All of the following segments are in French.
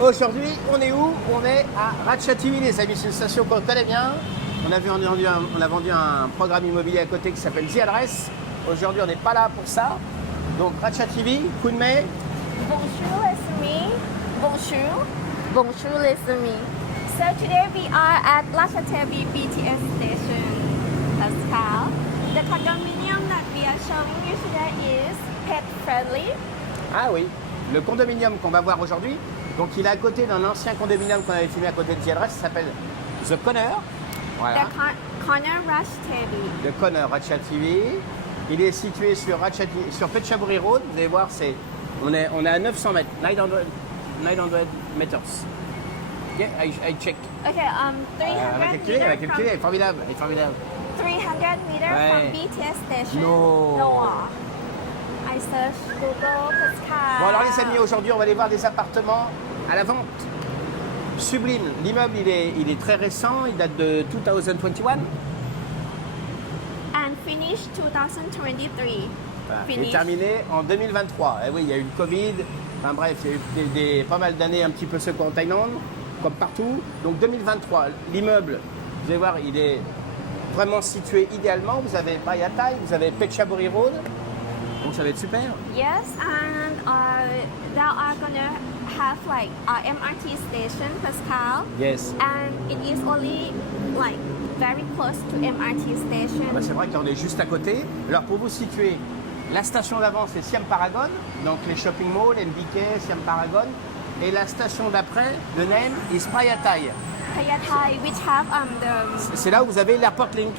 Aujourd'hui, on est où? On est à Ratchathivy, les amis. C'est une station qu'on connaît bien. On a vendu un programme immobilier à côté qui s'appelle The Address. Aujourd'hui, on n'est pas là pour ça. Donc, Ratchathivy, Kunmei. Bonjour, it's me. Bonjour. Bonjour, it's me. So today we are at Ratchathivy BTS station, Pascal. The condominium that we are showing you today is pet friendly. Ah oui, le condominium qu'on va voir aujourd'hui. Donc, il est à côté d'un ancien condominium qu'on avait filmé à côté de The Address. Ça s'appelle The Connor. Voilà. The Connor Ratchathivy. Le Connor Ratchathivy. Il est situé sur Phetchaburi Road. Vous allez voir, on est à 900 mètres, 900 meters. Ok, I check. Okay, 300 Elle va meters calculer, from, formidable, elle est formidable. 300 meters Ouais. from BTS station. No. I search Google Pascal. Bon alors les amis, aujourd'hui on va aller voir des appartements à la vente. Sublime. L'immeuble il est très récent, il date de 2021. And finish 2023. Voilà. Il est Finish. terminé en 2023. Et oui, il y a eu le Covid. Enfin bref, il y a eu pas mal d'années un petit peu secoues en Thaïlande, comme partout. Donc 2023, l'immeuble, vous allez voir, il est vraiment situé idéalement. Vous avez Payatai, vous avez Phetchaburi Road. Donc ça va être super. Yes, and they are gonna have like MRT station, Pascal. Yes. And it is only like very close to MRT station. Bah, c'est vrai qu'on est juste à côté. Alors pour vous situer, la station d'avant c'est Siam Paragon, donc les shopping malls, MBK, Siam Paragon. Et la station d'après, le name is Payatai. Payatai, which have C'est là où vous avez l'Airport Link.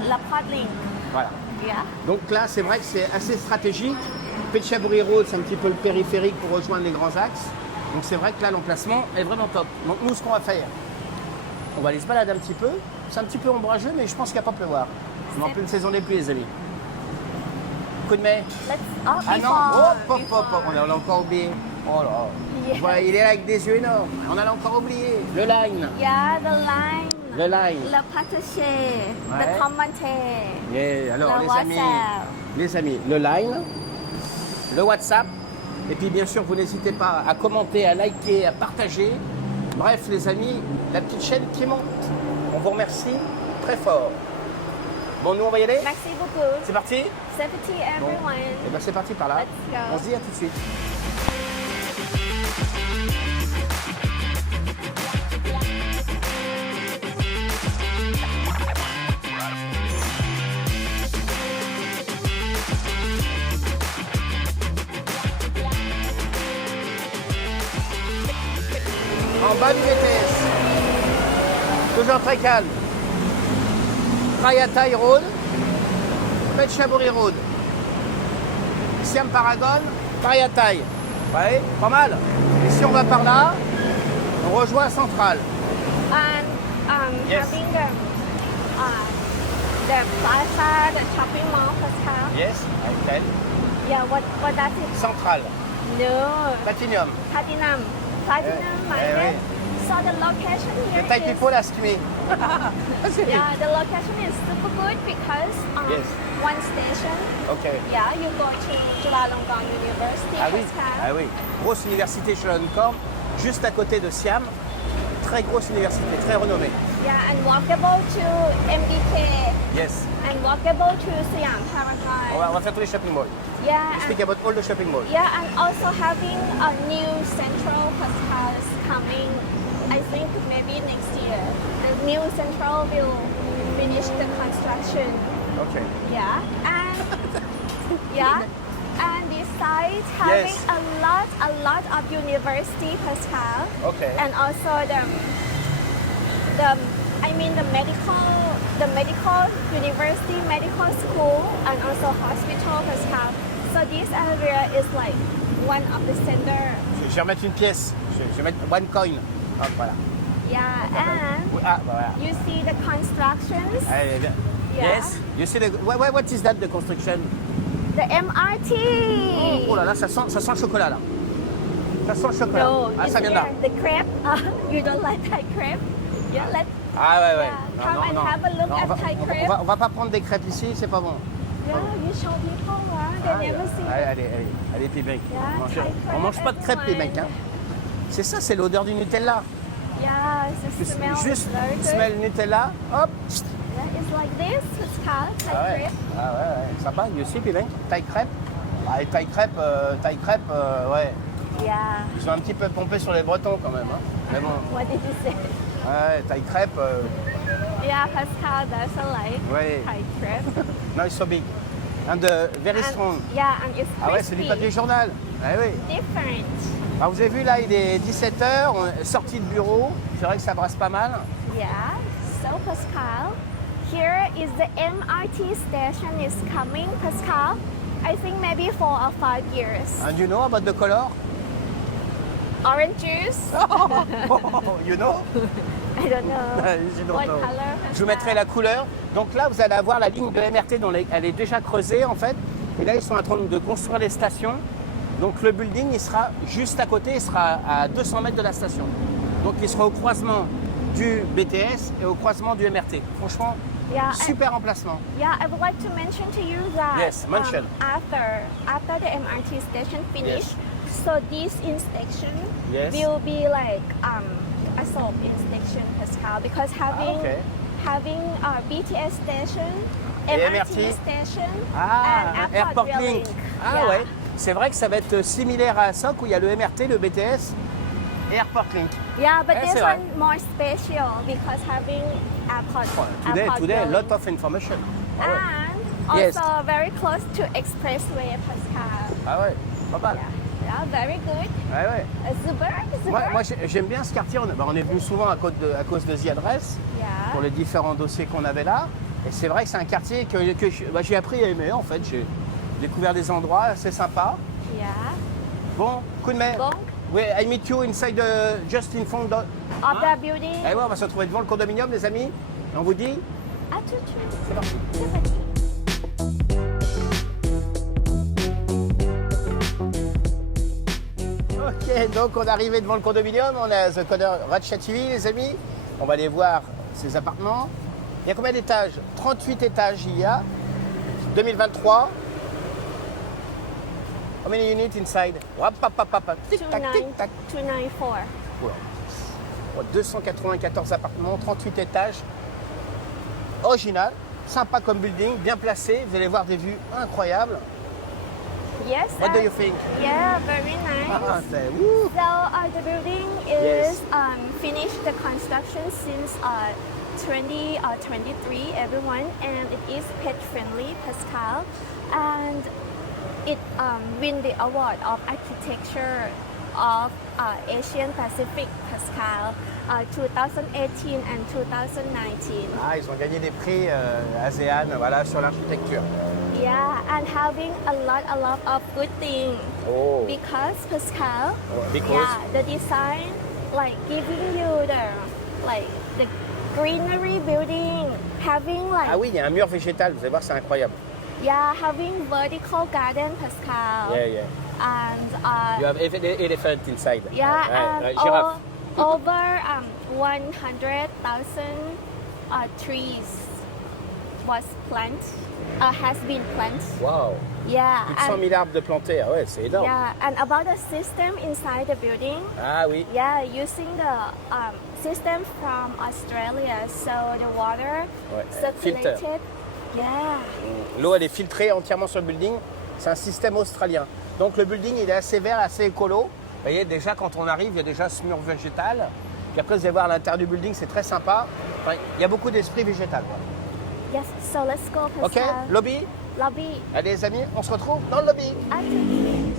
the Port Link. Voilà. Yeah. Donc là, c'est vrai que c'est assez stratégique. Phetchaburi Road, c'est un petit peu le périphérique pour rejoindre les grands axes. Donc c'est vrai que là, l'emplacement est vraiment top. Donc nous, ce qu'on va faire, on va aller se balader un petit peu. C'est un petit peu ombrageux, mais je pense qu'il n'y a pas à pleuvoir. On est en pleine saison des pluies, les amis. Coup de mai. Let's Ah non, before. on a encore oublié. Oh là. Yes. Voilà, il est là avec des yeux énormes. On a encore oublié. Le line. Yeah, the line. Le line. Le partager. Ouais. The commenter. Yeah. Alors, Le les amis, le line, le WhatsApp, et puis bien sûr, vous n'hésitez pas à commenter, à liker, à partager. Bref, les amis, la petite chaîne qui monte. On vous remercie très fort. Bon, nous, on va y aller. Merci beaucoup. C'est parti. Safety Bon. everyone. Et ben, c'est parti par là. Let's go. On se dit à tout de suite. En bas du BTS. Toujours très calme. Payatai Road. Phetchaburi Road. Siam Paragon. Payatai. Ouais, pas mal. Et si on va par là, on rejoint Central. And Yes. having the plaza, the shopping mall, Pascal. Yes, I can. Yeah, what does it? Central. No. Platinum. Platinum. Platinum Eh, market. eh, So the location here The Thai is- people ask me. yeah, the location is super good because Yes. one station. Ok. Yeah, you go to Chulalongkorn University, Ah oui, Pascal. ah oui. Grosse université Chulalongkorn, juste à côté de Siam. Très grosse université, très renommée. Yeah, and walkable to MBK Yes. and walkable to Siam On Paragon. va faire tous les shopping malls. Yeah, Speak about all the shopping malls. yeah, and also having a new central Pascal is coming. I think maybe next year. The new central will finish the construction. Ok. Yeah, and yeah, and this site having Yes. a lot of university, Pascal. Okay. And also the medical university, medical school, and also hospital, Pascal. So this area is like one of the center. Je vais remettre une pièce. Je vais mettre one coin. Hop, voilà. Yeah, and Ah, bah voilà. you see the constructions, Allez, viens. Yeah. Yes. You see the what is that the construction? the MRT. Oh là là, ça sent le chocolat là. Ça sent le chocolat. No, Ah, it's ça vient de là. here, the crepe. You don't like Thai crepe? Yeah, let's. Ah ouais ouais. Yeah, come and have a look at Thai crepe. On va pas prendre des crêpes ici, c'est pas bon. Yeah, you show people, they never see. Allez, puis mec. Yeah, On mange pas de crêpes les mecs. Hein. C'est ça, c'est l'odeur du Nutella. Yeah, the smell is Juste very good. smell Nutella, hop. Yeah, it's like this, Pascal. Thai Ah ouais, crepe. ah ouais, sympa. You see, Pivin? Thai crêpe. Ah, les Thai crêpes, ouais. Yeah. Ils ont un petit peu pompé sur les Bretons quand même. Hein. Mais bon, What did you say? ouais, Thai crêpe, Yeah, Pascal, that's a like ouais. Thai crepe. No, it's so big. And very strong. Yeah, and it's Ah ouais, c'est du crispy. papier journal. Ah oui. Different. Alors vous avez vu là, il est 17h, on est sorti de bureau. C'est vrai que ça brasse pas mal. Yeah. So Pascal, here is the MRT station is coming, Pascal. I think maybe 4 or 5 years. And you know about the color? Orange juice? You know? I don't know. Je don't What know. color? Je vous mettrai la couleur. Donc là, vous allez avoir la ligne de MRT, dont elle est déjà creusée en fait. Et là, ils sont en train de construire les stations. Donc le building, il sera juste à côté, il sera à 200 mètres de la station. Donc il sera au croisement du BTS et au croisement du MRT. Franchement, Yeah, super emplacement. Yeah, I would like to mention to you that Yes, mention. After the MRT station finish, so this inspection Yes. will be like a soap inspection, Pascal, because okay. having a BTS station, Et MRT MRT. station, Ah, and airport Link. link. Ah Yeah. ouais. C'est vrai que ça va être similaire à SOC où il y a le MRT, le BTS et Airport Link. Yeah, but Yeah, this c'est vrai. one more special because having airport. Today, airport a link. lot of information. Ah ouais. And Yes. also very close to expressway, Pascal. Ah ouais, pas mal. Yeah, very good. Ouais, ouais. Super. Moi, j'aime bien ce quartier. On est venu souvent à cause de The Address Yeah. pour les différents dossiers qu'on avait là. Et c'est vrai que c'est un quartier que j'ai appris à aimer en fait. J'ai découvert des endroits assez sympas. Yeah. Bon, coup de main. Bon. Oui, I meet you inside just in front of... Of the building. Eh ouais, on va se retrouver devant le condominium, les amis. Et on vous dit, À tout de suite. c'est parti. Ok, donc on est arrivé devant le condominium, on est à The Corner Ratchatchiville, les amis. On va aller voir ces appartements. Il y a combien d'étages? 38 étages il y a. 2023. How many units inside? Hop, hop, hop, hop. Tic tac, tic tac. 294. Voilà. 294 appartements, 38 étages. Original, sympa comme building, bien placé. Vous allez voir des vues incroyables. Yes. What do you think? Yeah, very nice. Ah, c'est wouh. So the building Yes. is finished the construction since 2023, everyone, and it is pet friendly, Pascal, and it win the award of architecture of Asian Pacific, Pascal, 2018 and 2019. Ah, ils ont gagné des prix ASEAN, voilà, sur l'architecture. Yeah, and having a lot of good things. Oh. Because Pascal, Because? yeah, the design like giving you the greenery building, having like Ah oui, il y a un mur végétal, vous allez voir, c'est incroyable. yeah, having vertical garden, Pascal. Yeah, yeah. And You have elephant inside. yeah, and giraffe. over 100,000 trees was has been planted. Wow. Yeah, Plus de 100 000 arbres de plantés, ah ouais, c'est énorme. yeah, and about the system inside the building. Ah oui. Yeah, using the system from Australia, so the water Ouais, circulated. filter. Yeah. L'eau, elle est filtrée entièrement sur le building. C'est un système australien. Donc le building, il est assez vert, assez écolo. Vous voyez, déjà, quand on arrive, il y a déjà ce mur végétal. Puis après, vous allez voir à l'intérieur du building, c'est très sympa. Enfin, il y a beaucoup d'esprit végétal. Quoi. Yes, so let's go, Ok, Pascal. lobby. Lobby. Allez, les amis, on se retrouve dans le lobby. À tout de suite.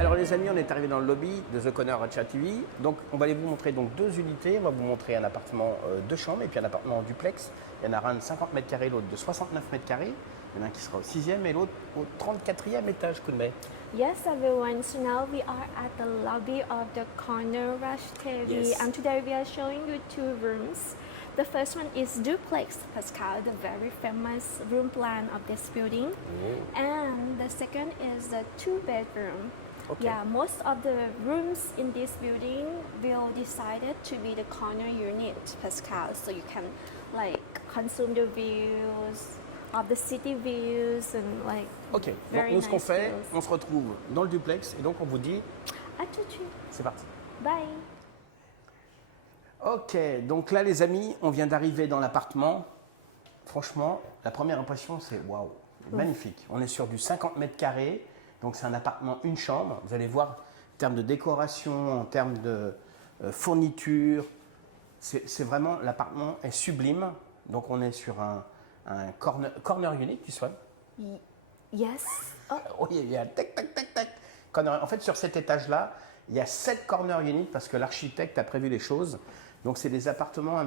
Alors les amis, on est arrivé dans le lobby de The Corner Ratchatchiville. Donc on va aller vous montrer donc deux unités. On va vous montrer un appartement de chambre et puis un appartement en duplex. Il y en aura un de 50 mètres carrés, l'autre de 69 mètres carrés. Il y en a un qui sera au 6e et l'autre au 34e étage, coup de main. Yes, everyone. So now we are at the lobby of the Corner Rush TV, Yes. and today we are showing you two rooms. The first one is duplex, Pascal, the very famous room plan of this building, and the second is the two-bedroom. Okay. Yeah, most of the rooms in this building will decided to be the corner unit, Pascal. So you can like consume the views of the city views and like Ok, donc very nous ce qu'on nice fait, views. on se retrouve dans le duplex et donc on vous dit, À tout de suite. c'est parti. Bye. Ok, donc là les amis, on vient d'arriver dans l'appartement. Franchement, la première impression c'est waouh, magnifique. On est sur du 50 mètres carrés, donc c'est un appartement, une chambre. Vous allez voir en termes de décoration, en termes de fourniture, c'est vraiment, l'appartement est sublime. Donc on est sur un corner unit, tu sois. Yes. Oh, Oui, il y a tac, tac, tac, tac. En fait, sur cet étage-là, il y a 7 corner units parce que l'architecte a prévu les choses. Donc, c'est des appartements,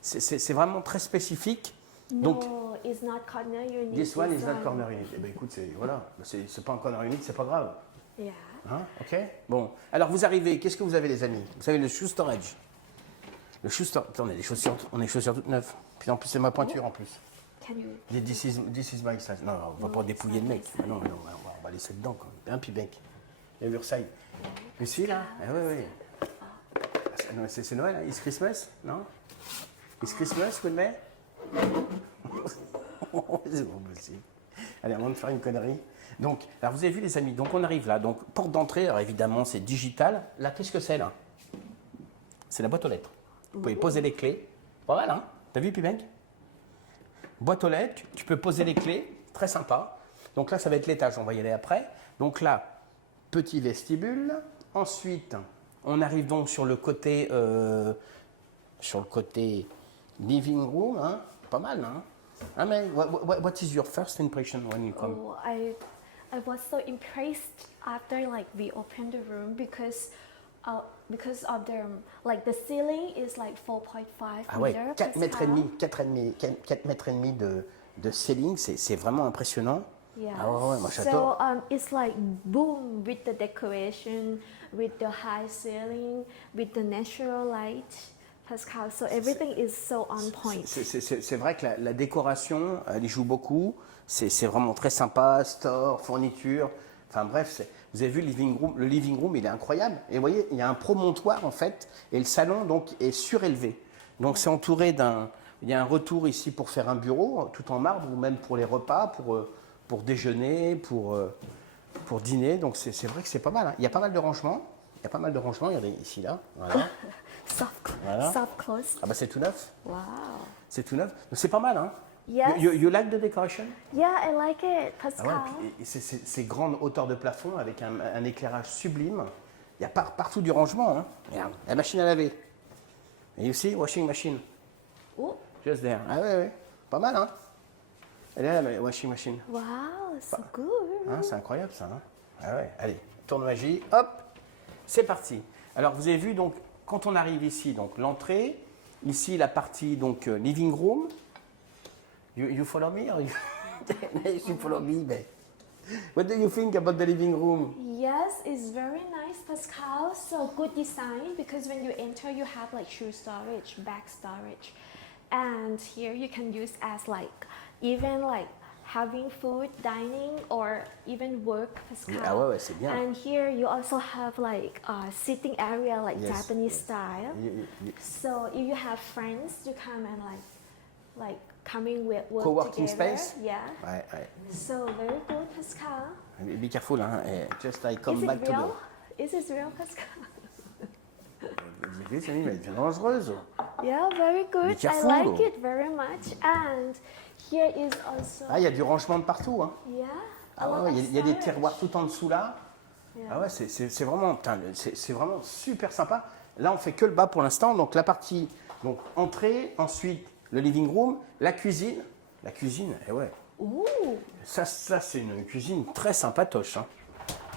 c'est vraiment très spécifique. Donc, no, it's not corner unit. this one is it's not corner unit. Eh bien, écoute, c'est pas un corner unit, c'est pas grave. Yeah. Hein, ok. Bon, alors vous arrivez, qu'est-ce que vous avez, les amis? Vous avez le shoe storage. Le shoe storage, on a des chaussures toutes neuves. Puis en plus, c'est ma pointure en plus. Can you? This is my size. Non, on va pas dépouiller le mec. Ah non, on va laisser dedans quand même. Un pibec. Et Versailles. Mais si là? Ah oui, oui. C'est Noël, hein? It's Christmas? Non? It's Christmas, with me? C'est bon possible. Allez, avant de faire une connerie. Donc, alors vous avez vu les amis, donc on arrive là. Donc, porte d'entrée, alors évidemment c'est digital. Là, qu'est-ce que c'est là? C'est la boîte aux lettres. Vous pouvez poser les clés. Pas mal, hein? T'as vu, Pibec? Boîte aux lettres, tu peux poser les clés, très sympa. Donc là, ça va être l'étage, on va y aller après. Donc là, petit vestibule. Ensuite, on arrive donc sur le côté living room, hein. Pas mal, hein. Ah, mais what is your first impression when you come? Oh, I was so impressed after like we opened the room because of the ceiling is like 4.5 Ah ouais, meter. 4 mètres et demi, 4 mètres et demi de ceiling, c'est vraiment impressionnant. Yeah. Ah ouais, moi So j'adore. it's like boom with the decoration, with the high ceiling, with the natural light, Pascal. So everything is so on point. C'est vrai que la décoration, elle y joue beaucoup. C'est vraiment très sympa, store, fourniture. Enfin bref, vous avez vu le living room, il est incroyable. Et vous voyez, il y a un promontoire en fait, et le salon donc est surélevé. Donc c'est entouré il y a un retour ici pour faire un bureau, tout en marbre, ou même pour les repas, pour déjeuner, pour dîner. Donc c'est vrai que c'est pas mal, hein. Il y a pas mal de rangements. Regardez ici, là. Voilà. Voilà. Soft close. Ah bah c'est tout neuf. Wow. C'est tout neuf. Donc c'est pas mal, hein. Yes. You like the decoration? Yeah, I like it, Ah ouais, Pascal. et ces grandes hauteurs de plafond avec un éclairage sublime. Il y a partout du rangement, hein. Regarde, la machine à laver. Et aussi, washing machine. Oh, Just there. Ah ouais. Pas mal, hein. Elle est là, la washing machine. wow, so good. Hein, c'est incroyable, ça, hein. Ah ouais, allez, tourne magie, hop, c'est parti. Alors, vous avez vu, donc, quand on arrive ici, donc l'entrée, ici, la partie, donc, living room. You follow me or you follow me, babe? What do you think about the living room? Yes, it's very nice, Pascal. So good design because when you enter, you have like shoe storage, bag storage, and here you can use as like even like having food, dining, or even work, Pascal. Ah ouais, c'est bien. And here you also have like a sitting area like Yes, Japanese yes. style. You- So if you have friends, you come and like coming with work Co-working together. space? Yeah. Ouais, ouais. So very good, Pascal. Be careful, hein. Just I come Is it back to real? Is it real, Pascal? the... C'est mais elle devient dangereuse. Yeah, very good. I careful. like it very much. And here is also Ah, il y a du rangement de partout, hein. yeah. Ah a lot ouais, of il y a des storage. tiroirs tout en dessous là. Yeah. Ah ouais, c'est vraiment, putain, c'est vraiment super sympa. Là, on fait que le bas pour l'instant. Donc la partie, donc entrée, ensuite le living room, la cuisine. La cuisine, eh ouais. Ooh. Ça c'est une cuisine très sympatoche, hein.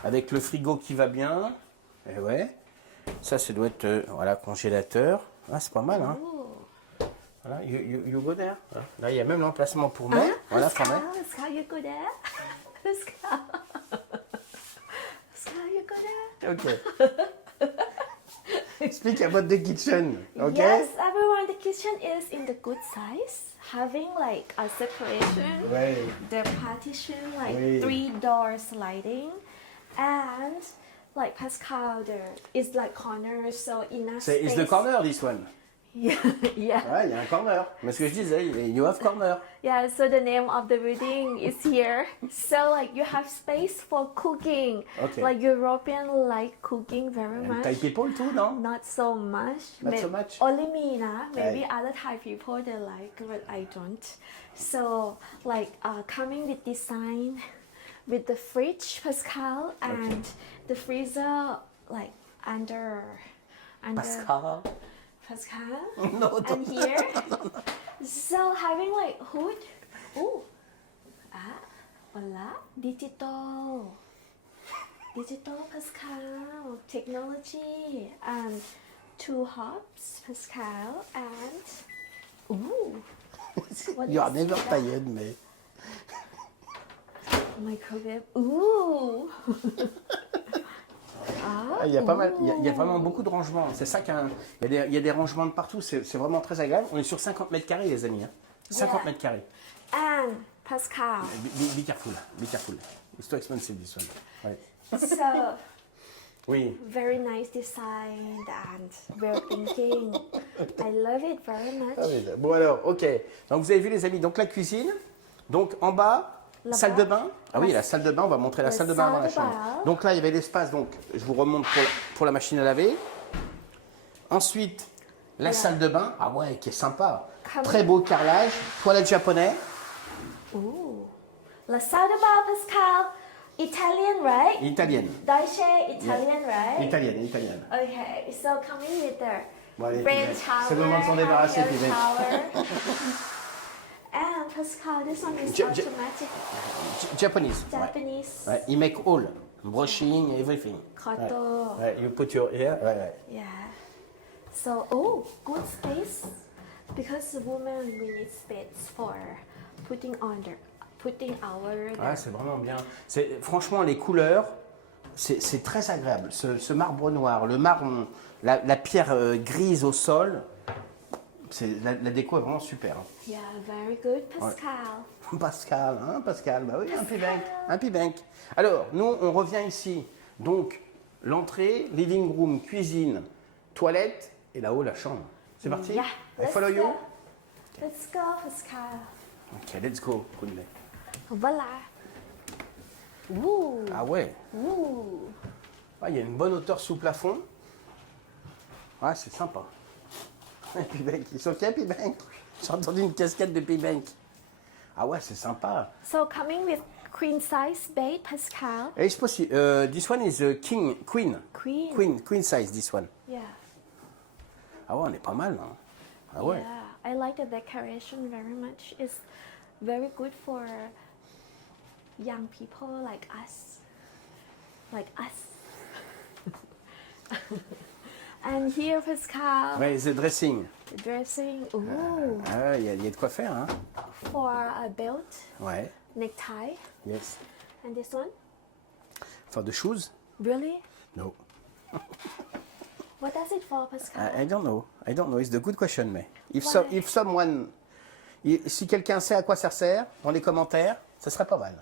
Avec le frigo qui va bien. Eh ouais. Ça doit être, voilà, congélateur. Ah, c'est pas mal, hein. Ooh. Voilà, you go there. Là, il y a même l'emplacement pour mai. Voilà, pour mai. Pascal, you go there. Pascal. Pascal, you go there. Okay. Speak about the kitchen, okay? Yes, everyone. The kitchen is in the good size, having like a separation. Ouais. The partition, like Oui. 3 door sliding, and like Pascal, there is like corner, so enough C'est space. is the corner, this one. Yeah, yeah. Ouais, il y a un corner. Mais ce que je disais, you have corner. Yeah, so the name of the building is here. So like you have space for cooking. Okay. Like European like cooking very And much. Thai people too, no? Not so much. Not so much? Only me, nah. Maybe Right. other Thai people they like, but I don't. So like coming with design, with the fridge, Pascal, and the freezer like under. Pascal. Pascal. No, And here, so having like hood. Oh, hola, digital Pascal technology and 2 hubs Pascal and what You are is never that? tired, mais... Microwave. Il y a pas mal, il y a vraiment beaucoup de rangements. C'est ça il y a des rangements de partout. C'est vraiment très agréable. On est sur 50 mètres carrés, les amis. Hein. 50 Yeah. mètres carrés. And Pascal. Be careful, be careful. It's too expensive, this one. Ouais. So Oui. very nice design and well thinking. I love it very much. Ah oui, bon alors, ok. Donc vous avez vu les amis, donc la cuisine. Donc en bas, Là-bas. salle de bain. Ah oui, La- la salle de bain, on va montrer la La salle de bain avant la salle de chambre. bain. Donc là, il y avait l'espace, donc je vous remonte pour la machine à laver. Ensuite, la salle de bain. Ah ouais, qui est sympa. Comme- Très beau carrelage, toilette japonais. Ooh. La salle de bain Pascal. Italian, right? Italienne. Dolce Italian, right? Italienne, italienne. Okay, so coming with the Bon, allez, rain Pivek, shower, c'est le moment de s'en débarrasser, hair Pivek. shower. And Pascal, this one is Ja- ja- automatic Japanese. Ouais. Japanese. Ouais, il make all. Brushing, everything. Koto. Ouais, you put your hair. Ouais, ouais. Yeah. So, good space because women we need space for putting our. Ouais, c'est vraiment bien. Franchement, les couleurs, c'est très agréable. Ce marbre noir, le marbre, la pierre grise au sol, la déco est vraiment super. Hein. Yeah, very good, Pascal. Pascal, bah oui, un P-Bank. Alors, nous, on revient ici. Donc, l'entrée, living room, cuisine, toilette, et là-haut, la chambre. C'est parti? Yeah. I follow you? Go. Let's go, Pascal. Ok, let's go. Kunle. Voilà. Ouh. Ah ouais, Ouh. il y a une bonne hauteur sous plafond. Ouais, c'est sympa. P-Bank, ils sont qui, P-Bank? J'ai entendu une casquette de P-Bank. Ah ouais, c'est sympa. So coming with queen size bed, Pascal. It's possible. This one is queen. Queen size, this one. Yeah. Ah ouais, on est pas mal, hein? Ah ouais. Yeah. I like the decoration very much. It's very good for young people like us. Like us. And here, Pascal, Ouais, the dressing. the dressing. Ooh. Ah, il y a de quoi faire, hein? For a belt, Ouais. necktie. Yes. And this one? For the shoes? Really? No. What does it for, Pascal? I don't know. It's a good question, mais if Why? someone, si quelqu'un sait à quoi ça sert, dans les commentaires, ça serait pas mal.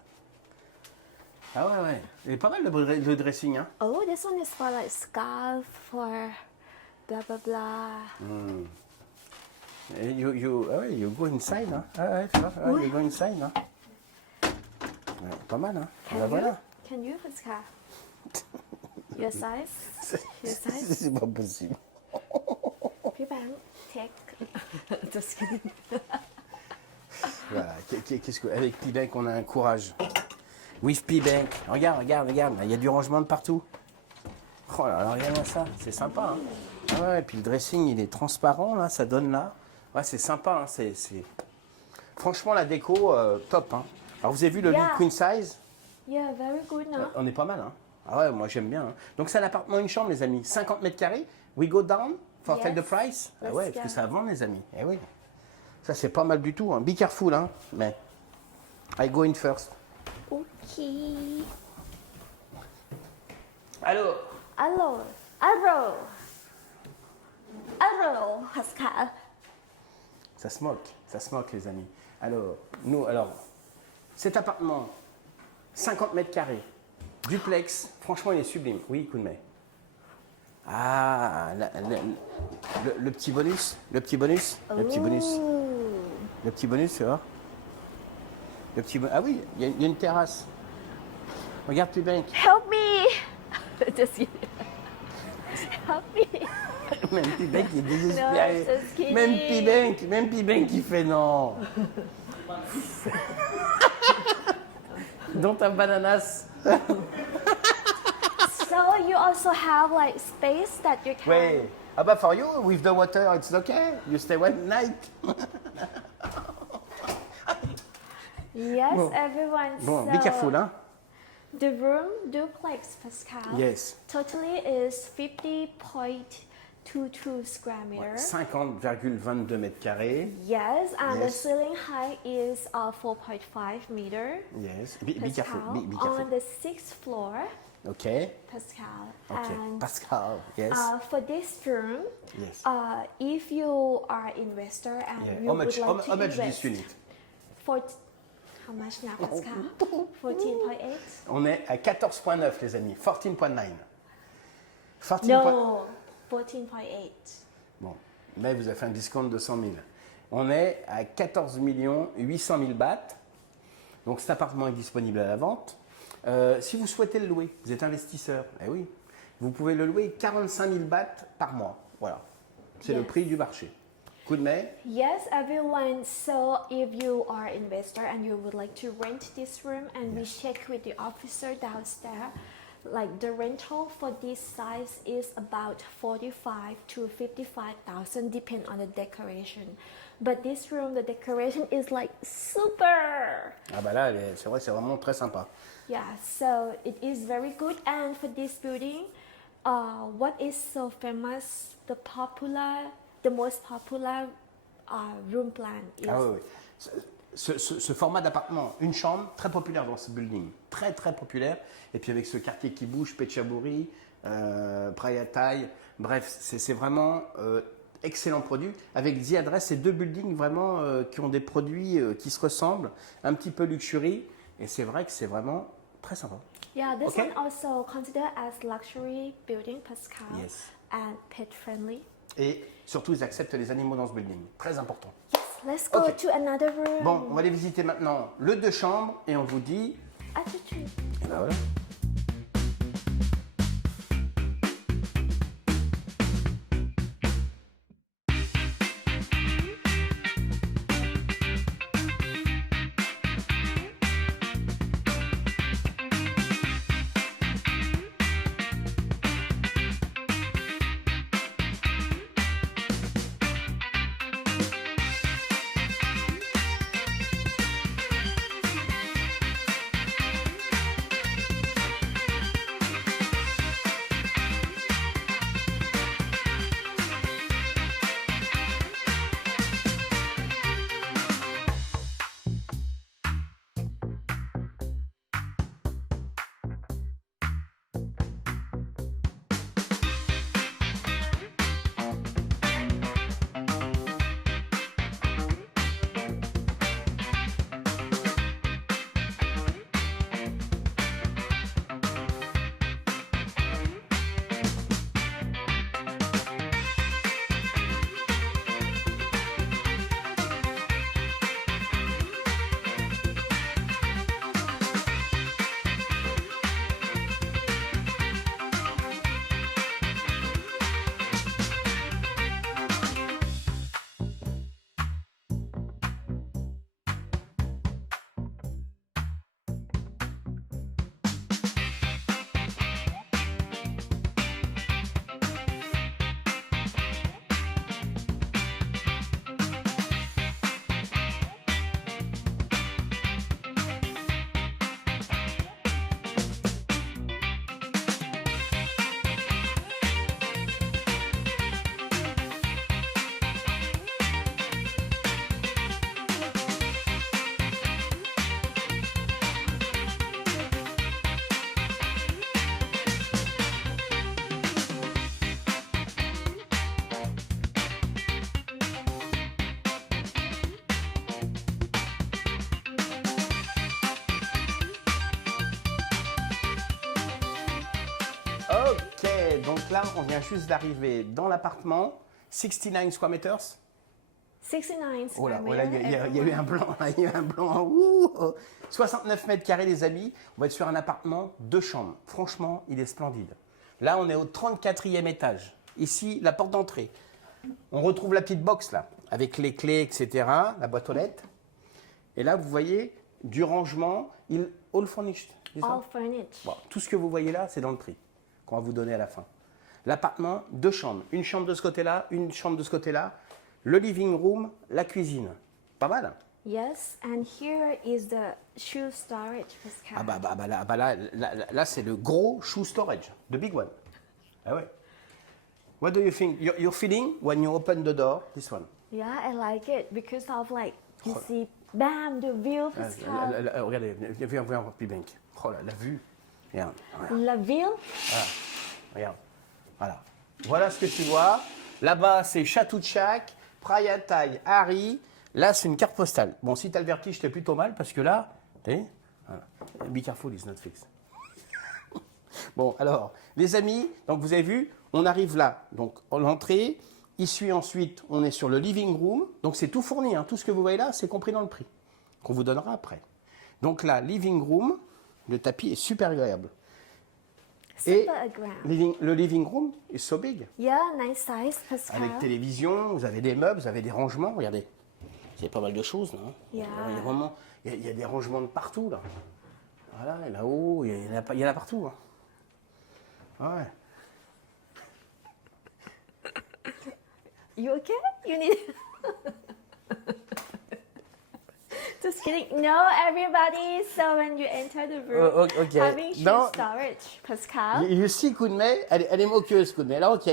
Ah ouais, ouais. Il est pas mal le dressing, hein? Oh, this one is for like scarf, for blah blah blah. Et you go inside, hein? Ah ouais, tu vois, ouais, you go inside, hein? Ouais, pas mal, hein? Ben voilà. Can you, Pascal? Your size? Your size? C'est pas possible. P-Bank, take. Just kidding. Voilà. Avec P-Bank, on a un courage. With P-Bank. Regarde, il y a du rangement de partout. Oh là là, regarde-moi ça, c'est sympa. Hein. Ah ouais, et puis le dressing, il est transparent, là, ça donne là. Ouais, c'est sympa, hein, Franchement, la déco, top. Hein. Alors, vous avez vu le lit queen size? Yeah, very good, no? On est pas mal, hein. Ah ouais, moi j'aime bien. Hein. Donc c'est un appartement, une chambre, les amis. 50 mètres carrés. We go down for Yes. take the price. Ah Let's ouais, parce que go. ça vend, les amis. Eh oui. Ça, c'est pas mal du tout. Hein. Be careful, hein. Mais I go in first. Okay. Alors, Hello, Pascal. ça se moque, les amis. Alors, cet appartement, 50 mètres carrés, Duplex, franchement, il est sublime. Oui, coup de main. Ah, le petit bonus, le petit bonus, le petit bonus, Ooh. le petit bonus, tu vois. Ah oui, il y a une terrasse. Regarde P-Bank. Help me! Just kidding. Help me. Même P-Bank, il est désespéré. No, just kidding. Même P-Bank, il fait non. Don't have bananas. So you also have like space that you can. Wait. Ah bah for you, with the water, it's okay. You stay one night. Yes, Bon. everyone. Bon, so be careful, hein. The room duplex, Pascal. Yes. Totally is 50.22 square meters. 50,22 mètres carrés. Yes, and the Yes. ceiling height is 4.5 meter. Yes. Be Pascal. careful. Be On careful. the sixth floor, Okay. Pascal. Okay. And Pascal. Yes. for this room, Yes. if you are investor and Yeah. you How would much? like How, to how much invest, this unit? how much now, Pascal? 14.8. On est à 14,9 les amis. 14,9. 14. No, 14.8. Bon, là vous avez fait un discount de 100 000. On est à 14 800 000 bahts. Donc cet appartement est disponible à la vente. Si vous souhaitez le louer, vous êtes investisseur, eh oui, vous pouvez le louer 45 000 bahts par mois. Voilà, c'est le Yes. prix du marché. Coup de main. Yes, everyone. So if you are investor and you would like to rent this room, and we check with the officer downstairs, like the rental for this size is about 45 to 55,000, depend on the decoration. But this room, the decoration is like super. Ah bah là, c'est vrai, c'est vraiment très sympa. Yeah, so it is very good. And for this building, what is so famous, the most popular room plan is Ah oui, oui. Ce format d'appartement, une chambre, très populaire dans ce building. Très, très populaire. Et puis avec ce quartier qui bouge, Phetchaburi, Praia Thai. Bref, c'est vraiment excellent produit. Avec The Address, c'est deux buildings vraiment qui ont des produits qui se ressemblent, un petit peu luxury. Et c'est vrai que c'est vraiment très sympa. Yeah, this Okay. one also considered as luxury building, Pascal, Yes. and pet friendly. Et surtout, ils acceptent les animaux dans ce building. Très important. Yes, let's go Okay. to another room. Bon, on va aller visiter maintenant le 2 chambres et on vous dit... Attitude. Et ben voilà. Ok, donc là, on vient juste d'arriver dans l'appartement. 69 square meters. 69 Oh là, square oh là, meters. il y a eu un blanc, il y a eu un blanc. Ouh. 69 mètres carrés, les amis. On va être sur un appartement, 2 chambres. Franchement, il est splendide. Là, on est au 34e étage. Ici, la porte d'entrée. On retrouve la petite box là, avec les clés, etc. La boîte aux lettres. Et là, vous voyez du rangement. All furnished. All furnished. Bon, tout ce que vous voyez là, c'est dans le prix qu'on va vous donner à la fin. L'appartement, 2 chambres. Une chambre de ce côté-là, une chambre de ce côté-là. Le living room, la cuisine. Pas mal. Yes, and here is the shoe storage, Pascal. Là, c'est le gros shoe storage, the big one. Ah ouais. What do you think? You're feeling when you open the door, this one? Yeah, I like it because of like, you see, bam, the view, Pascal. Regardez, viens voir Pibank. Oh là, la vue. Regarde. La ville. Regarde. Voilà. Voilà ce que tu vois. Là-bas, c'est Chatuchak, Praia Tai, Hari. Là, c'est une carte postale. Bon, si tu as le vertige, t'es plutôt mal parce que là, t'es. Voilà. Be careful, it's not fixed. Bon, alors, les amis, donc vous avez vu, on arrive là. Donc, l'entrée. Ici, ensuite, on est sur le living room. Donc, c'est tout fourni. Hein. Tout ce que vous voyez là, c'est compris dans le prix. Qu'on vous donnera après. Donc là, living room, le tapis est super agréable. Et le living room est so big. Yeah, nice size, Pascal. Avec télévision, vous avez des meubles, vous avez des rangements. Regardez, il y a pas mal de choses là. Hein. Yeah. Il y a des rangements de partout là. Voilà, et là-haut, il y en a partout. Hein. Ouais. You okay? You need. Just kidding. No, everybody. So when you enter the room, Okay. having shoe storage, Pascal. You see, Kounmei, elle est moqueuse, Kounmei. Alors, ok,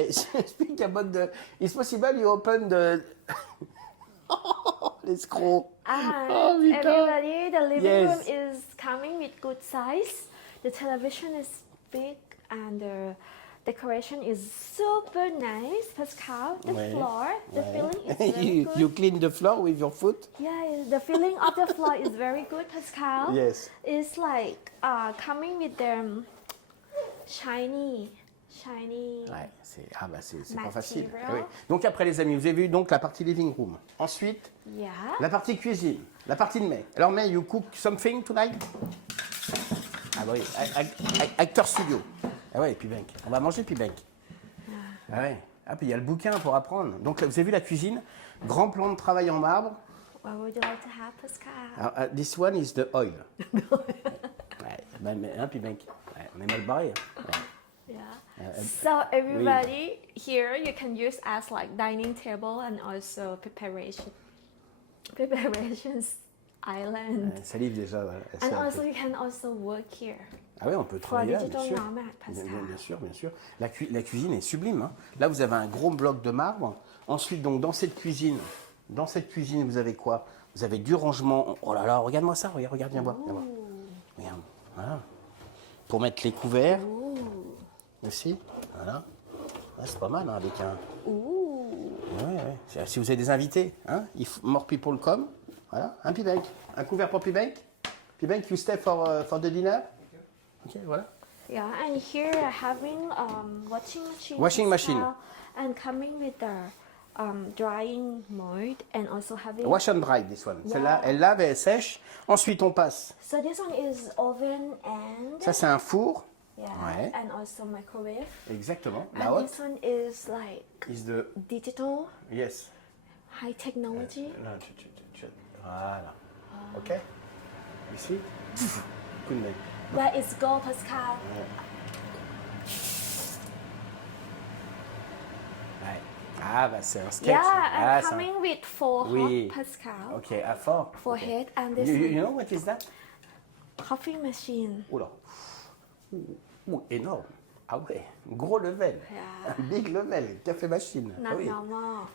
speak about the. It's possible you open the. L'escroc. And everybody, the living room is coming with good size. The television is big and the decoration is super nice, Pascal. The floor, the feeling is very good. You clean the floor with your foot? Yeah, the feeling of the floor is very good, Pascal. Yes. It's like coming with the shiny. Ouais, c'est pas Material. facile. Oui. Donc après les amis, vous avez vu donc la partie living room. Ensuite, Yeah. la partie cuisine, la partie de May. Alors May, you cook something tonight? Ah bah oui, acteur studio. Ah ouais, Pibank. On va manger Pibank. Ah ouais. Ah puis il y a le bouquin pour apprendre. Donc là, vous avez vu la cuisine, grand plan de travail en marbre. What would you like to have, Pascal? Alors, this one is the oil. Ouais, hein, Pibank. Ouais, on est mal barré. Hein. Ouais. Yeah. So everybody here, you can use as like dining table and also preparations island. Ça livre déjà. Voilà. And also you can also work here. Ah oui, on peut For travailler là, bien digital sûr. nomad, Pascal. Bien sûr, bien sûr. La cuisine est sublime. Hein. Là, vous avez un gros bloc de marbre. Ensuite, donc, dans cette cuisine, vous avez quoi? Vous avez du rangement. Oh là là, regarde-moi ça. Regarde, viens voir. Regarde. Voilà. Pour mettre les couverts. Aussi. Voilà. Ouais, c'est pas mal, hein, avec un... Ouais. Si vous avez des invités, hein, if more people come, voilà, un Pibank. Un couvert pour Pibank. Pibank, you stay for the dinner. Ok, voilà. Yeah, and here having washing machine. Washing machine. And coming with the drying mode and also having. Wash and dry, this one. Celle-là, elle lave et elle sèche. Ensuite, on passe. So this one is oven and. Ça, c'est un four. Yeah, Ouais. and also microwave. Exactement. And La haute. this one is like Is the... digital, Yes. high technology. Là, voilà. Ok. Ici. Coup de main. Where is go, Pascal? Ouais. Ah, bah c'est un sketch. Yeah, Ah, and ça. coming with four Oui. hot, Pascal. Ok, à fort. For Ok. head and this You one, know what is that? coffee machine. Oula. Énorme. Ah ouais, gros level. Yeah. Un big level, café machine. Not Ah oui. normal.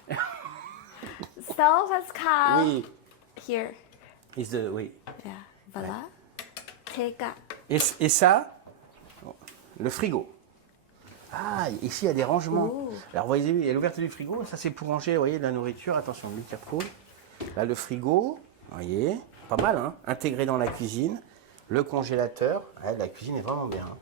So, Pascal, Oui. here. Oui. Yeah, voilà. Take up. Et ça, le frigo. Ah, ici il y a des rangements. Ouh. Alors vous voyez, il y a l'ouverture du frigo. Ça c'est pour ranger, vous voyez, de la nourriture. Attention, Lucas trop. Là le frigo, vous voyez, pas mal, hein. Intégré dans la cuisine. Le congélateur. Ouais, la cuisine est vraiment bien. Hein.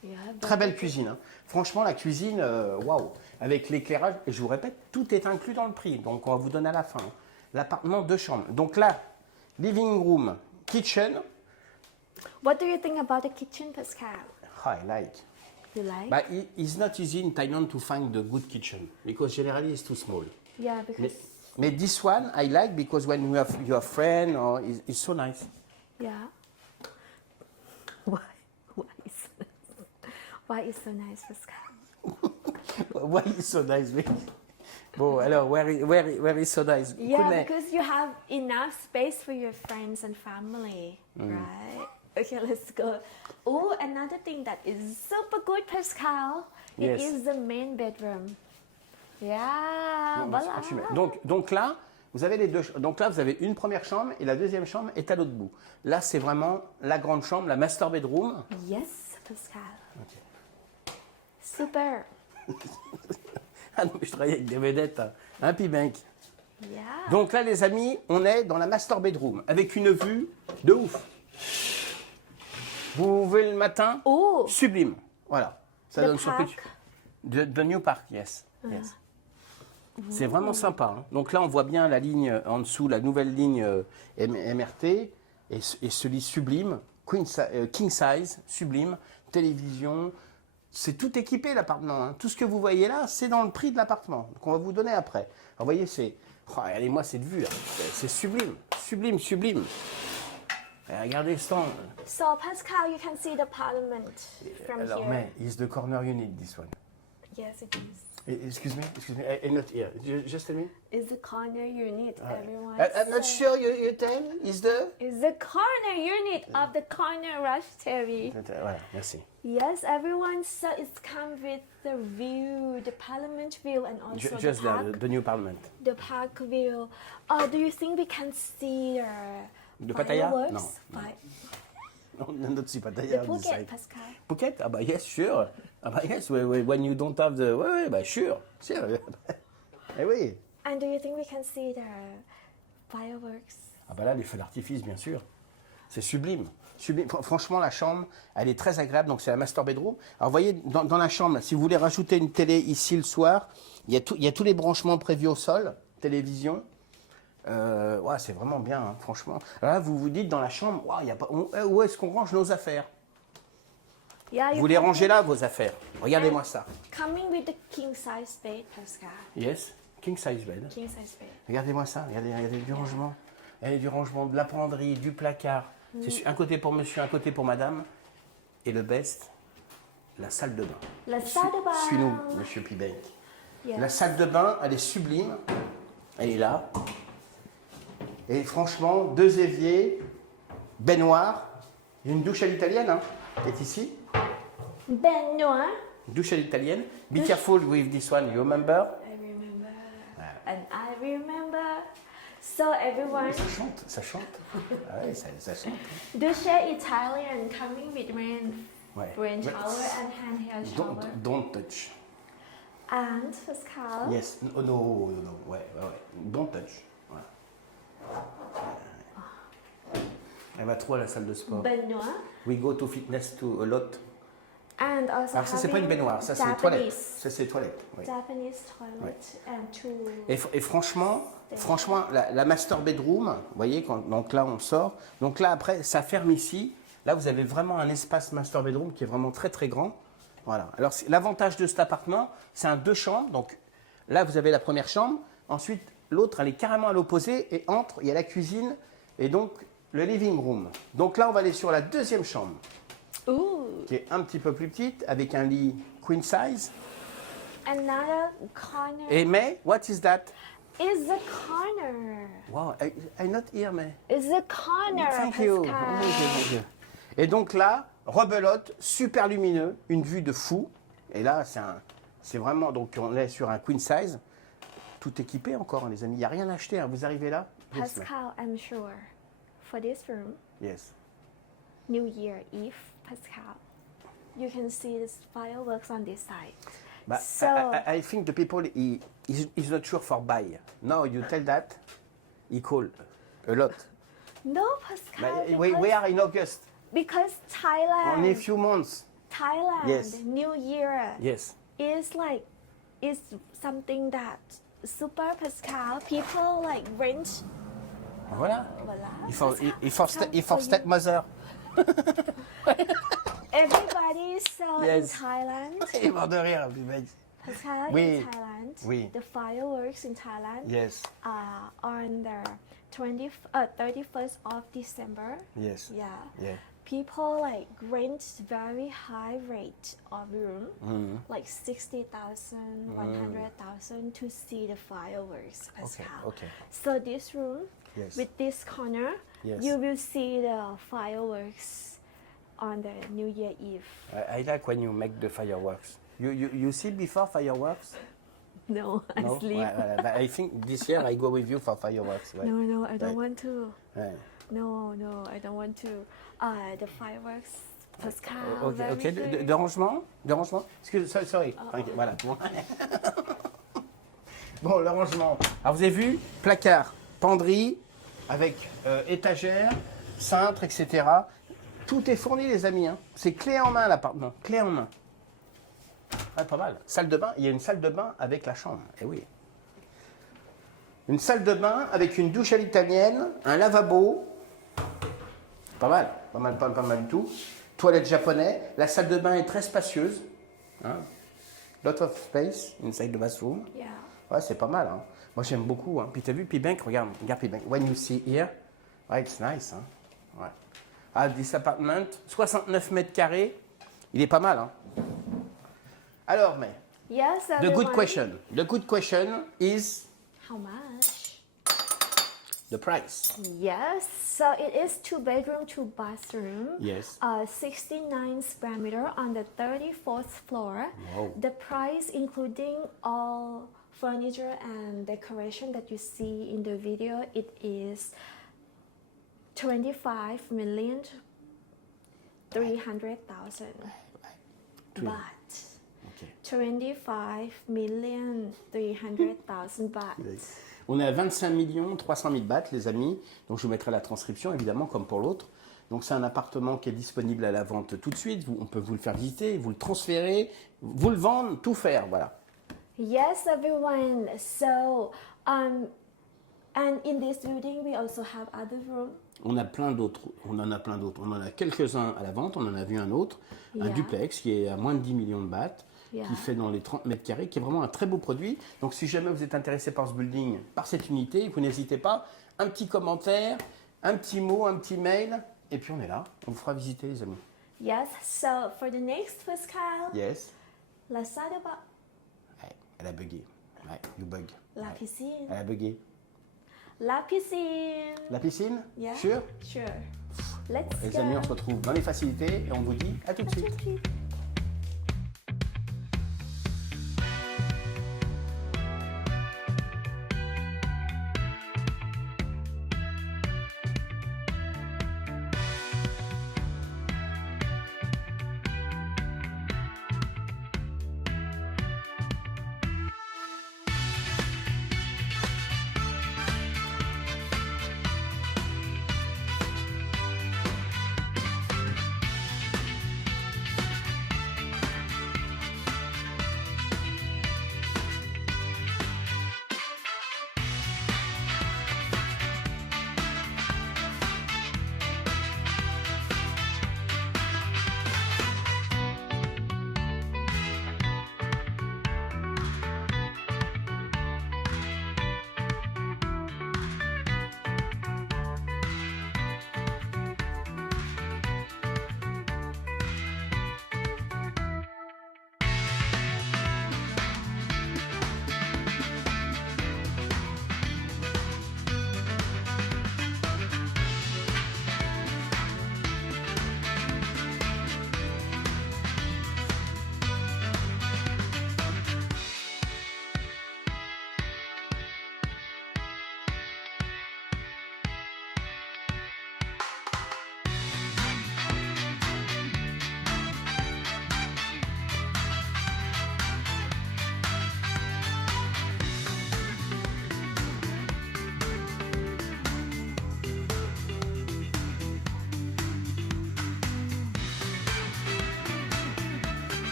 Ouais. Yeah, Très belle cuisine. Hein. Franchement, la cuisine, waouh. Avec l'éclairage, et je vous répète, tout est inclus dans le prix. Donc, on va vous donner à la fin. Hein. L'appartement, 2 chambres. Donc là, living room, kitchen. What do you think about the kitchen, Pascal? I like. You like? But it's not easy in Thailand to find the good kitchen because generally it's too small. Yeah, because But this one I like because when you have your friend, or it's so nice. yeah. Why? Why is so nice, Pascal? Why is so nice? Bon, alors where is so nice? Yeah, Couldn't- because you have enough space for your friends and family, right? Okay, let's go. Oh, another thing that is super good, Pascal. It Yes. is the main bedroom. Yeah, voilà. Donc là, vous avez les deux. Donc là, vous avez une première chambre et la deuxième chambre est à l'autre bout. Là, c'est vraiment la grande chambre, la master bedroom. Yes, Pascal. Super. Ah non, mais je travaille avec des vedettes, hein, Pibank. Yeah. Donc là, les amis, on est dans la master bedroom avec une vue de ouf. Vous vous levez le matin, Oh. sublime. Voilà. Ça The donne sur park. The New Park, yes. Yes. C'est vraiment sympa. Hein. Donc là, on voit bien la ligne en dessous, la nouvelle ligne MRT et ce lit sublime, king size, sublime, télévision. C'est tout équipé l'appartement. Hein. Tout ce que vous voyez là, c'est dans le prix de l'appartement qu'on va vous donner après. Alors, vous voyez, c'est. Oh, regardez-moi cette vue là. C'est sublime, sublime, sublime. Et regardez ce temps. So, Pascal, you can see the parliament from Alors, here. mais is the corner unit this one? Yes, it is. Excuse me, I'm not here. Just tell me. It's the corner unit, everyone. I'm not said. sure you tell. Is the. It's the corner unit of the corner rush TV. Voilà, merci. Yes, everyone. So it's come with the view, the parliament view, and also Just the park. the new parliament. The park view. Oh, do you think we can see The Pattaya? fireworks? No. Fi- No, not see the Pattaya. Phuket, Pascal. Phuket? Ah bah yes, sure. Ah bah yes, when you don't have the... Ouais, bah sure. Eh oui. And do you think we can see the fireworks? Ah bah là, les feux d'artifice, bien sûr. C'est sublime. Sublime. Franchement, la chambre, elle est très agréable. Donc, c'est la master bedroom. Alors, vous voyez, dans la chambre, si vous voulez rajouter une télé ici le soir, il y a tous les branchements prévus au sol, télévision. Ouais, c'est vraiment bien, hein, franchement. Alors là, vous vous dites dans la chambre, ouais, y a pas, où est-ce qu'on range nos affaires? Yeah, Vous les rangez là, vos affaires. Regardez-moi ça. Coming with the king size bed, Pascal. Yes, king size bed. King size bed. Regardez-moi ça, regardez du rangement. Il y a du rangement, de la penderie, du placard. C'est un côté pour monsieur, un côté pour madame. Et le best, la salle de bain. La salle de bain. Suis-nous, monsieur Pibank. Yes. La salle de bain, elle est sublime. Elle est là. Et franchement, 2 éviers, baignoire. Il y a une douche à l'italienne, hein, qui est ici. Baignoire. Douche à l'italienne. Be careful with this one, you remember? I remember. And I remember. So everyone, Ça chante, ça chante. Ah oui, ça chante. douche Italian coming with rain Ouais. shower and hand hair shower. Don't touch. And Pascal. Yes. Oh, no. Ouais. Don't touch. Voilà. Elle va trop à la salle de sport. Baignoire. We go to fitness to a lot. And also Alors ça, c'est pas une having baignoire, ça c'est les toilettes. Ça c'est les toilettes. Oui. Japanese toilet and two. Et franchement, la master bedroom, vous voyez, donc là on sort. Donc là après, ça ferme ici. Là vous avez vraiment un espace master bedroom qui est vraiment très très grand. Voilà. Alors l'avantage de cet appartement, c'est un 2 chambres. Donc là vous avez la première chambre. Ensuite l'autre elle est carrément à l'opposé et entre il y a la cuisine et donc le living room. Donc là on va aller sur la deuxième chambre Ooh. qui est un petit peu plus petite avec un lit queen size. Another corner. Mais what is that? Is the corner. Wow, I'm not here, mais. Is the corner. Thank you. Pascal. Thank you. Et donc là, rebelote, super lumineux, une vue de fou. Et là, c'est vraiment, donc on est sur un queen size, tout équipé encore, hein, les amis. Il n'y a rien à acheter. Hein. Vous arrivez là. Yes, ma'am. Pascal, I'm sure for this room, Yes. New Year Eve, Pascal, you can see the fireworks on this side. But So- I think the people is not sure for buy. Now you tell that, he call a lot. No, Pascal, But we are in August. because Thailand. Only a few months. Thailand Yes. New Year Yes. is like is something that super Pascal people like rent. Voilà. Voilà. Il faut, Pascal, il faut for step mother. Everybody so Yes. in Thailand. Il est mort de rire, puis mec. Pascal Oui. in Thailand. Oui. The fireworks in Thailand Yes. are on the 31st of December. Yes. Yeah. Yeah. People like rent very high rate of room, like 60,000, 100,000 to see the fireworks. Pascal. Okay. So this room, Yes. with this corner, Yes. you will see the fireworks on the New Year Eve. I like when you make the fireworks. You see before fireworks? No, I No? sleep. Ouais, but I think this year I go with you for fireworks. Ouais. No, I don't Right. want to. Ouais. No, I don't want to. The fireworks, Pascal. Ok, very ok. good. De rangement? Excuse, sorry. T'inquiète, voilà. Bon, le rangement. Alors vous avez vu, placard, penderie, avec étagère, cintre, etc. Tout est fourni, les amis. Hein. C'est clé en main, l'appartement. Clé en main. Ouais, pas mal. Salle de bain. Il y a une salle de bain avec la chambre. Eh oui. Une salle de bain avec une douche à l'italienne, un lavabo. Pas mal. Pas mal du tout. Toilette japonais. La salle de bain est très spacieuse. Hein. Lot of space inside the bathroom. Yeah. Ouais, c'est pas mal. Hein. Moi, j'aime beaucoup. Hein. Puis, t'as vu P-Bank? Regarde P-Bank. When you see here, ouais, it's nice. Hein. Ouais. Ah, this apartment, 69 mètres carrés. Il est pas mal. Hein. Alors, mais, Yes, the everyone. good question. The good question is How much? the price. Yes, so it is 2 bedroom, 2 bathroom. Yes. 69 square meter on the 34th floor. Wow. The price, including all furniture and decoration that you see in the video, it is 25,300,000 baht. Ok. 25,300,000 baht. On est à 25 300 000 bahts, les amis. Donc, je vous mettrai la transcription, évidemment, comme pour l'autre. Donc, c'est un appartement qui est disponible à la vente tout de suite. On peut vous le faire visiter, vous le transférer, vous le vendre, tout faire, voilà. Yes, everyone. So, and in this building, we also have other rooms. On a plein d'autres. On en a plein d'autres. On en a quelques-uns à la vente. On en a vu un autre, un Yeah. duplex qui est à moins de 10 millions de bahts, Yeah. qui fait dans les 30 mètres carrés, qui est vraiment un très beau produit. Donc, si jamais vous êtes intéressé par ce building, par cette unité, vous n'hésitez pas. Un petit commentaire, un petit mot, un petit mail, et puis on est là. On vous fera visiter, les amis. Yes. So for the next, Pascal, Yes. let's talk about Ouais, elle a bugué. Ouais, you bug. la Ouais. piscine. Elle a bugué. La piscine. La piscine? Yeah. Sûr? Sure. Let's Les go. amis, on se retrouve dans les facilités et on vous dit à tout de À tout suite. de suite.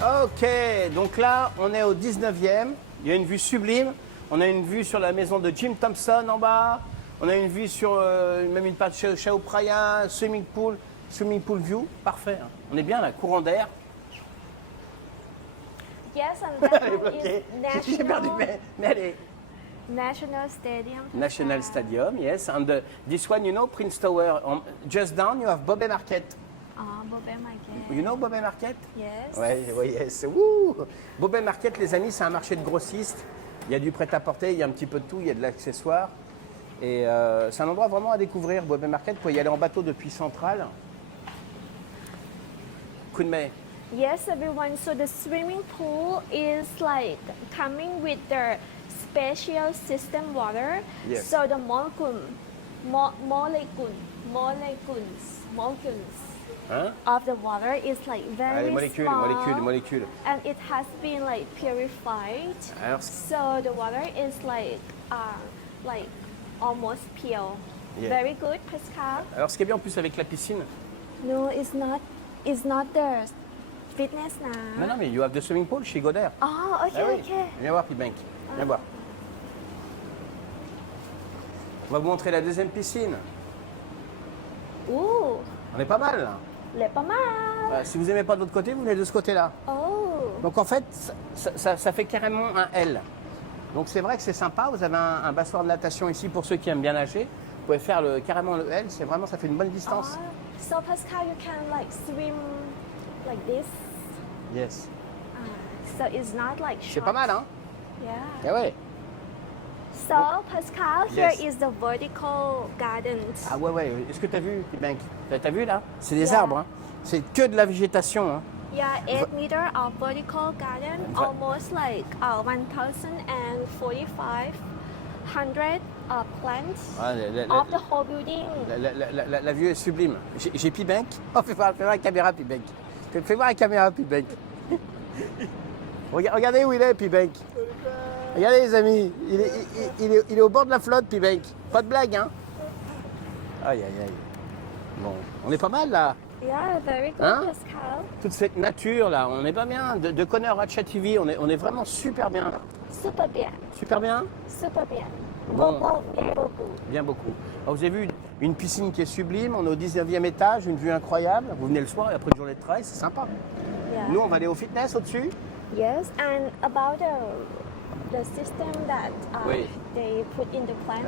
Ok, donc là, on est au 19e. Il y a une vue sublime. On a une vue sur la maison de Jim Thompson en bas. On a une vue sur même une part de Chao Phraya, swimming pool view. Parfait, hein. On est bien là, courant d'air. Yes, and that Elle est one bloquée. is J'ai perdu, National, mais elle est. National Stadium. National Stadium, yes. And this one, you know, Prince Tower. Just down, you have Bobby Market. Bobby Market. You know Bobby Market? Yes. Ouais, ouais, yes. Wouh. Bobby Market, les amis, c'est un marché de grossistes. Il y a du prêt-à-porter, il y a un petit peu de tout, il y a de l'accessoire. Et c'est un endroit vraiment à découvrir, Bobby Market. Vous pouvez y aller en bateau depuis Centrale. Kunmei. Yes, everyone. So the swimming pool is like coming with the special system water. Yes. So the molecules Hein? of the water is like very Les molécules, small, molécules, molécules. and it has been like purified. Alors, So the water is like almost pure. Yeah. Very good, Pascal. alors, ce qui est bien en plus avec la piscine, No, it's not. It's not the fitness now. non, mais you have the swimming pool, she go there. Oh, okay, Ah oui. okay. Viens voir, Pibank. Viens voir. On va vous montrer la deuxième piscine. Ouh, On est pas mal là. le pas mal. Si vous n'aimez pas de l'autre côté, vous venez de ce côté-là. Oh, Donc en fait, ça fait carrément un L. Donc c'est vrai que c'est sympa. Vous avez un bassoir de natation ici pour ceux qui aiment bien nager. Vous pouvez faire carrément le L. C'est vraiment, ça fait une bonne distance. so Pascal, you can like swim like this. Yes. So it's not like C'est short. pas mal, hein? Yeah. Eh ouais. So Pascal, here Yes. is the vertical garden. Ah ouais, ouais. Est-ce que tu as vu, Pibank? T'as vu là? C'est des Yeah. arbres, hein? C'est que de la végétation, hein? Yeah, 8 meter of vertical garden, almost like 1,045 plants Ah, of the whole building. la vue est sublime. J'ai Pibank. Oh, fais voir la caméra, Pibank. Fais voir la caméra, Pibank. Regardez où il est, Pibank. Regardez, les amis. Il est au bord de la flotte, Pibank. Pas de blague, hein? Aïe, aïe, aïe. Bon, on est pas mal, là. Yeah, very good, Hein? Pascal. Toute cette nature, là, on est pas bien. De Connor Ratchet TV, on est vraiment super bien. Super bien, Super bien? super bien. Bon. Beaucoup, bien beaucoup. Bien beaucoup. Alors, vous avez vu une piscine qui est sublime, on est au 19e étage, une vue incroyable. Vous venez le soir et après une journée de travail, c'est sympa. Yeah. Nous, on va aller au fitness au-dessus. Yes, and about the system that Oui. they put in the plant.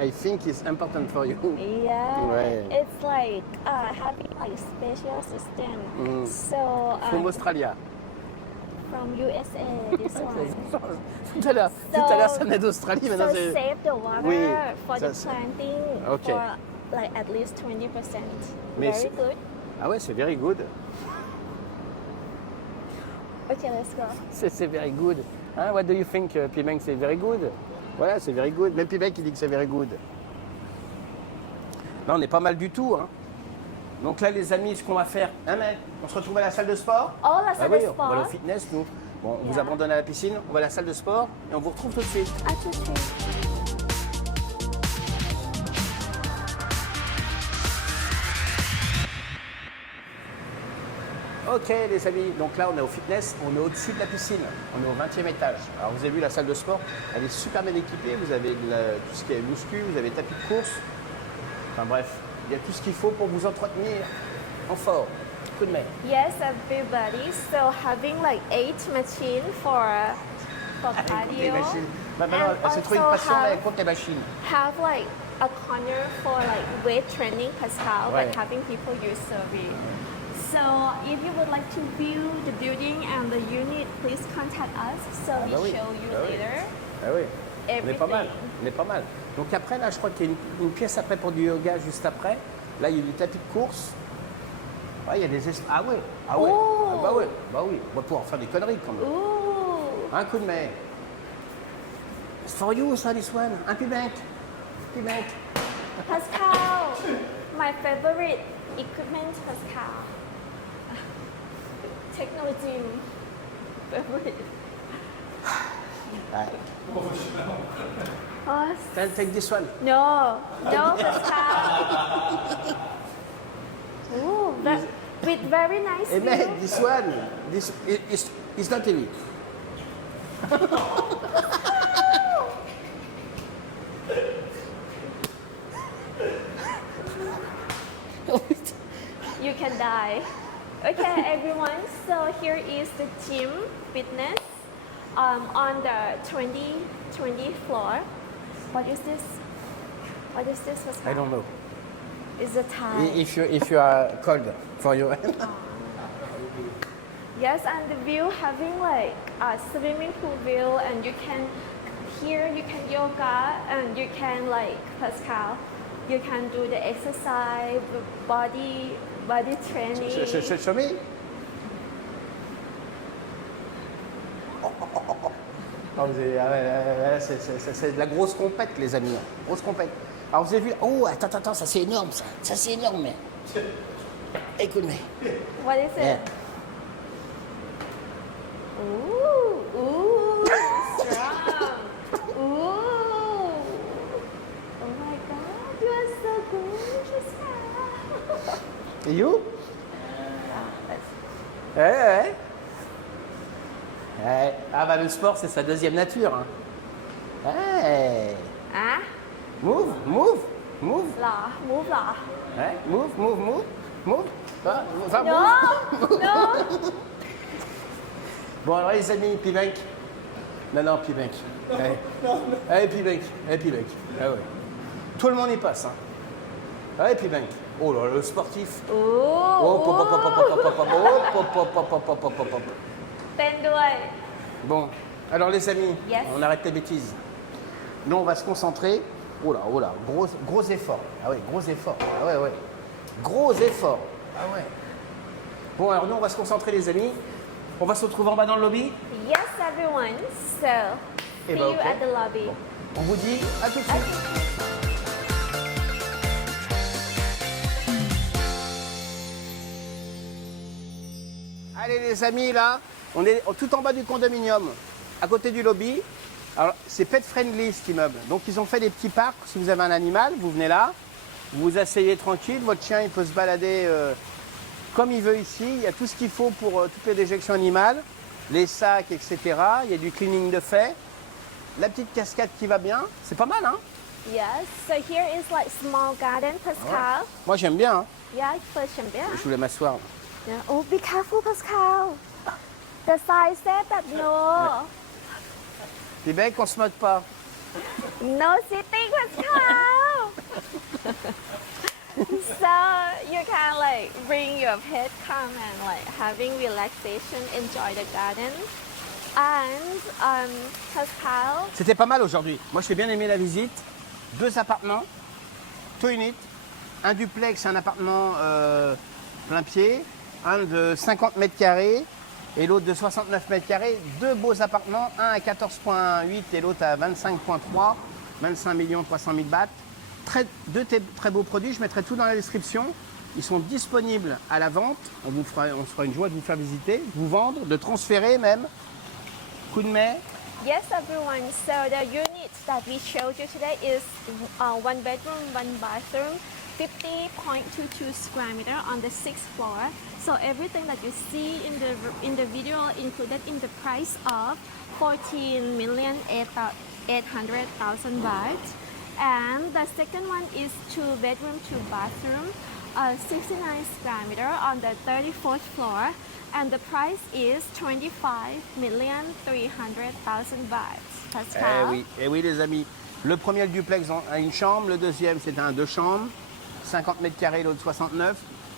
I think it's important for you. Yeah, Ouais. it's like having like special system. So From Australia. from USA, this one. Tout à l'heure, ça venait d'Australie, maintenant So c'est... save the water Oui, for ça, the c'est- planting Okay. for like at least 20%. Mais Very c'est- good. Ah ouais, c'est very good. Okay, let's go. C'est very good. Hein, what do you think, Pibank, c'est very good? Voilà, c'est very good. Même Pibank, il dit que c'est very good. Là, on est pas mal du tout, hein. Donc là, les amis, ce qu'on va faire, hein, mais on se retrouve à la salle de sport. Oh, la Ah salle oui, de on va aller au sport. fitness, nous. Bon, on vous Yeah. abandonne à la piscine, on va à la salle de sport et on vous retrouve tout de suite. À tout de suite. Ok les amis, donc là on est au fitness, on est au-dessus de la piscine, on est au 20e étage. Alors vous avez vu la salle de sport, elle est super bien équipée, vous avez tout ce qui est muscu, vous avez tapis de course. Enfin bref, il y a tout ce qu'il faut pour vous entretenir en fort. Coup de main. Yes, everybody. So having like 8 machines for cardio. Maintenant, And c'est trop une also passion, mais elle have, compte les machines. have like a corner for like weight training, Pascal, Ouais. like having people use survey. So if you would like to view the building and the unit, please contact us so we bah oui. show you Bah oui. later. Ah oui, on est pas mal, Everything. on est pas mal. Donc après là, je crois qu'il y a une pièce après pour du yoga juste après. Là, il y a du tapis de course. Ouais, il y a des ah ouais, ah ouais, Oh. ah bah ouais, bah oui, on va pouvoir faire des conneries quand même. Ooh. Un coup de main. It's for you, ça, this one. Un Pibank. Pibank. Pascal, my favorite equipment, Pascal. Technology favorite. Ouais. Oh, Take this one. no, no, Pascal. Ooh, with very nice Hey view. man, this one, it's not heavy. You can die. Okay, everyone. So here is the gym fitness on the 20 floor. What is this? What is this? What's I don't know. It's a tie. If you are cold for you. Yes, and the view having like a swimming pool view, and you can here you can yoga and you can like Pascal, you can do the exercise, body training. Show me. Ah, c'est de la grosse compète, les amis. Grosse compète. Alors vous avez vu, oh attends, ça c'est énorme ça. Ça c'est énorme, mais. Écoute-moi. What is it? Yeah. Ooh, strong. Ooh. Oh my God, you are so gorgeous. Et you? That's Ouais. Ouais. Ah bah le sport c'est sa deuxième nature. Hein. Ouais. ah, Move. là, move là. Ouais. Move. Va, No, move. no. Bon alors les amis, P-Bank. Non, P-Bank. Ouais. Allez, P-Bank. Ah ouais. Tout le monde y passe. Hein. Allez, P-Bank. Oh là, le sportif. Ooh. Oh, pop. Penด้วย Bon, alors les amis, Yes. on arrête les bêtises. Nous, on va se concentrer. Oh là, gros effort. Ah ouais, gros effort. Ah ouais. Gros effort. Ah ouais. Bon, alors nous, on va se concentrer, les amis. On va se retrouver en bas dans le lobby. Yes, everyone. So, Eh see ben, you ok. at the lobby. Bon. On vous dit à tout de suite. Allez les amis, là, on est tout en bas du condominium, à côté du lobby. Alors c'est pet friendly cet immeuble. Donc ils ont fait des petits parcs. Si vous avez un animal, vous venez là, vous vous asseyez tranquille, votre chien il peut se balader comme il veut ici. Il y a tout ce qu'il faut pour toutes les déjections animales, les sacs, etc. Il y a du cleaning de fait. La petite cascade qui va bien, c'est pas mal hein. Yes. So here is like small garden, Pascal. Moi j'aime bien. Hein. Yeah, first champion. Je voulais m'asseoir. Yeah. Oh, be careful, Pascal. The sign said that no. Les becs, on se moque pas. No sitting, Pascal. So you can like bring your pet, come and like having relaxation, enjoy the garden. And Pascal, C'était pas mal aujourd'hui. Moi, j'ai bien aimé la visite. 2 appartements, 2 units, un duplex, un appartement plein pied, un de 50 mètres carrés et l'autre de 69 mètres carrés. 2 beaux appartements, un à 14,8 et l'autre à 25,3, 25 300 000 bahts. Deux très beaux produits, je mettrai tout dans la description. Ils sont disponibles à la vente. On se fera une joie de vous faire visiter, vous vendre, de transférer même. Coup de main. yes, everyone. So the unit that we showed you today is 1 bedroom, 1 bathroom, 50.22 square meter on the 6th floor. So everything that you see in the video included in the price of 14,800,000 baht. And the second one is 2 bedroom, 2 bathroom, 69 square meter on the 34th floor. And the price is 25,300,000 baht. Pascal. Eh oui les amis. Le premier le duplex a une chambre, le deuxième c'est un 2 chambres, 50 mètres carrés, l'autre 69.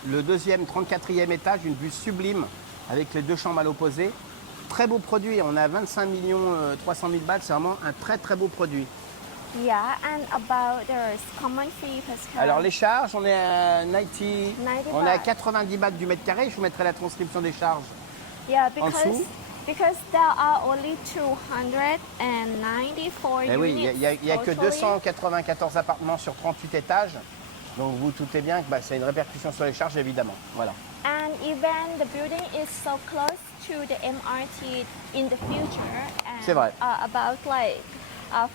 Le deuxième 34e étage, une vue sublime avec les 2 chambres à l'opposé. Très beau produit, on a 25 300 000 bahts, c'est vraiment un très beau produit. Yeah, and about the common fee, Pascal. Alors les charges, on est à 90 on est à bahts. 90 bahts du mètre carré, je vous mettrai la transcription des charges. Yeah, en dessous. because there are only 294 Eh oui, units. il n'y a que totally. 294 appartements sur 38 étages. Donc vous doutez bien que c'est une répercussion sur les charges évidemment. Voilà. And even the building is so close to the MRT in the future. And, C'est vrai. About like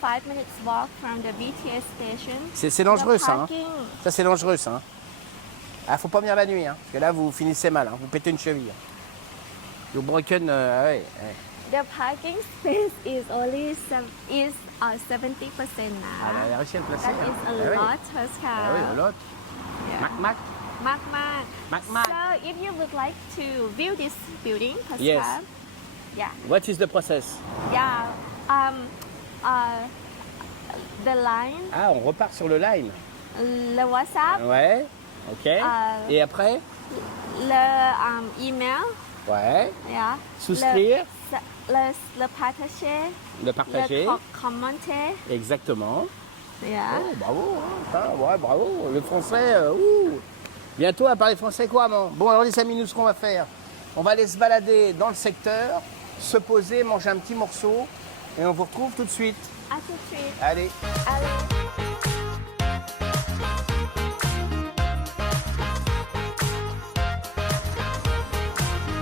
5 minutes walk from the BTS station. C'est dangereux The ça. Hein. parking- Ça c'est dangereux ça. Hein. Ah, faut pas venir la nuit, hein, parce que là, vous finissez mal, hein, vous pétez une cheville. You broken, ah ouais, ouais. The parking space is only 70% Ah, now. elle a réussi à le placer. That hein. is a Ah oui. lot, Ah Pascal. oui, l'autre. Yeah. Mac, mac. Mark, Mark. Mark, Mark. So, if you would like to view this building, Pascal, Yes. yeah, What is the process? yeah, the line, Ah, on repart sur le line. le WhatsApp, Ouais, ok. Et après? le email, Ouais. yeah, Souscrire. le partager, Le partager. le commenter, Exactement. yeah. Oh, bravo. Hein. Ah, ouais, bravo. Le français, ouh. Bientôt, on va parler français couramment. Bon, alors les amis, nous, ce qu'on va faire, on va aller se balader dans le secteur, se poser, manger un petit morceau, et on vous retrouve tout de suite. À tout de suite. Allez. Allez.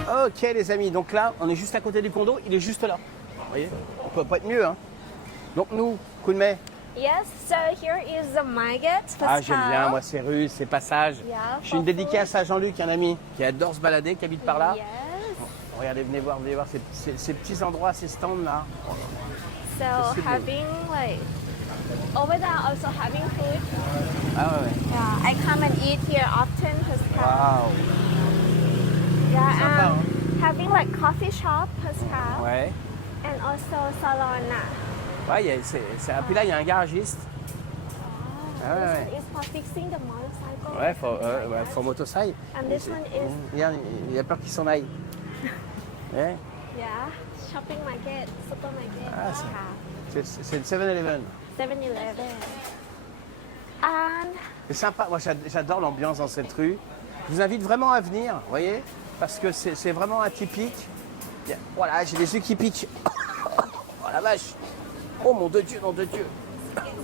Ok les amis, donc là, on est juste à côté du condo, il est juste là. Vous voyez, on peut pas être mieux, hein. Donc nous, coup de mai. Yes, so here is the market. Ah, Pascal. j'aime bien, moi, ces rues, ces passages. Yeah, Je suis une dédicace à Jean-Luc, un ami qui adore se balader, qui habite par là. Yes. Regardez, venez voir ces petits endroits, ces stands là. So This is having like over there also having food. Ah ouais, ouais. Yeah, I come and eat here often, Pascal. Waouh. Yeah, Sympa, having like coffee shop, Pascal, Ouais. and also salon. Ouais, puis là, il y a un garagiste. Ah, This ouais, one is for fixing the motorcycle. Ouais, for motorcycle. And this one is Il a peur qu'il s'en aille. Ouais. yeah, shopping market, supermarket. Ah, Pascal. C'est le 7-Eleven. 7-Eleven. And C'est sympa, moi j'adore l'ambiance dans cette rue. Je vous invite vraiment à venir, vous voyez, parce que c'est vraiment atypique. Voilà, j'ai les yeux qui piquent. Oh la vache. Oh mon de Dieu, nom de Dieu.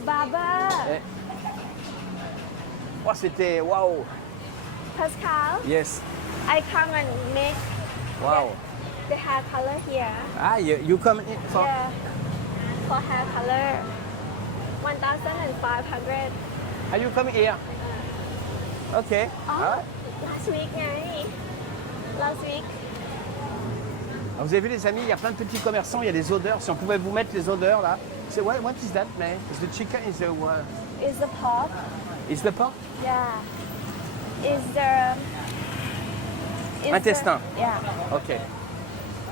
Baba, Eh. Oh c'était waouh. Pascal, Yes. I come and make Wow. the hair color here. Ah, you come in for. Yeah, for hair color, 1,500. Ah, you come here. Ok. Oh, Ah ouais. last week, guy. Last week. Ah, vous avez vu les amis, il y a plein de petits commerçants, il y a des odeurs. Si on pouvait vous mettre les odeurs là. C'est what is that, man? Is the chicken? Is the what? Is the pork? Is the pork? Yeah. Is the is Intestin. The, yeah. Ok.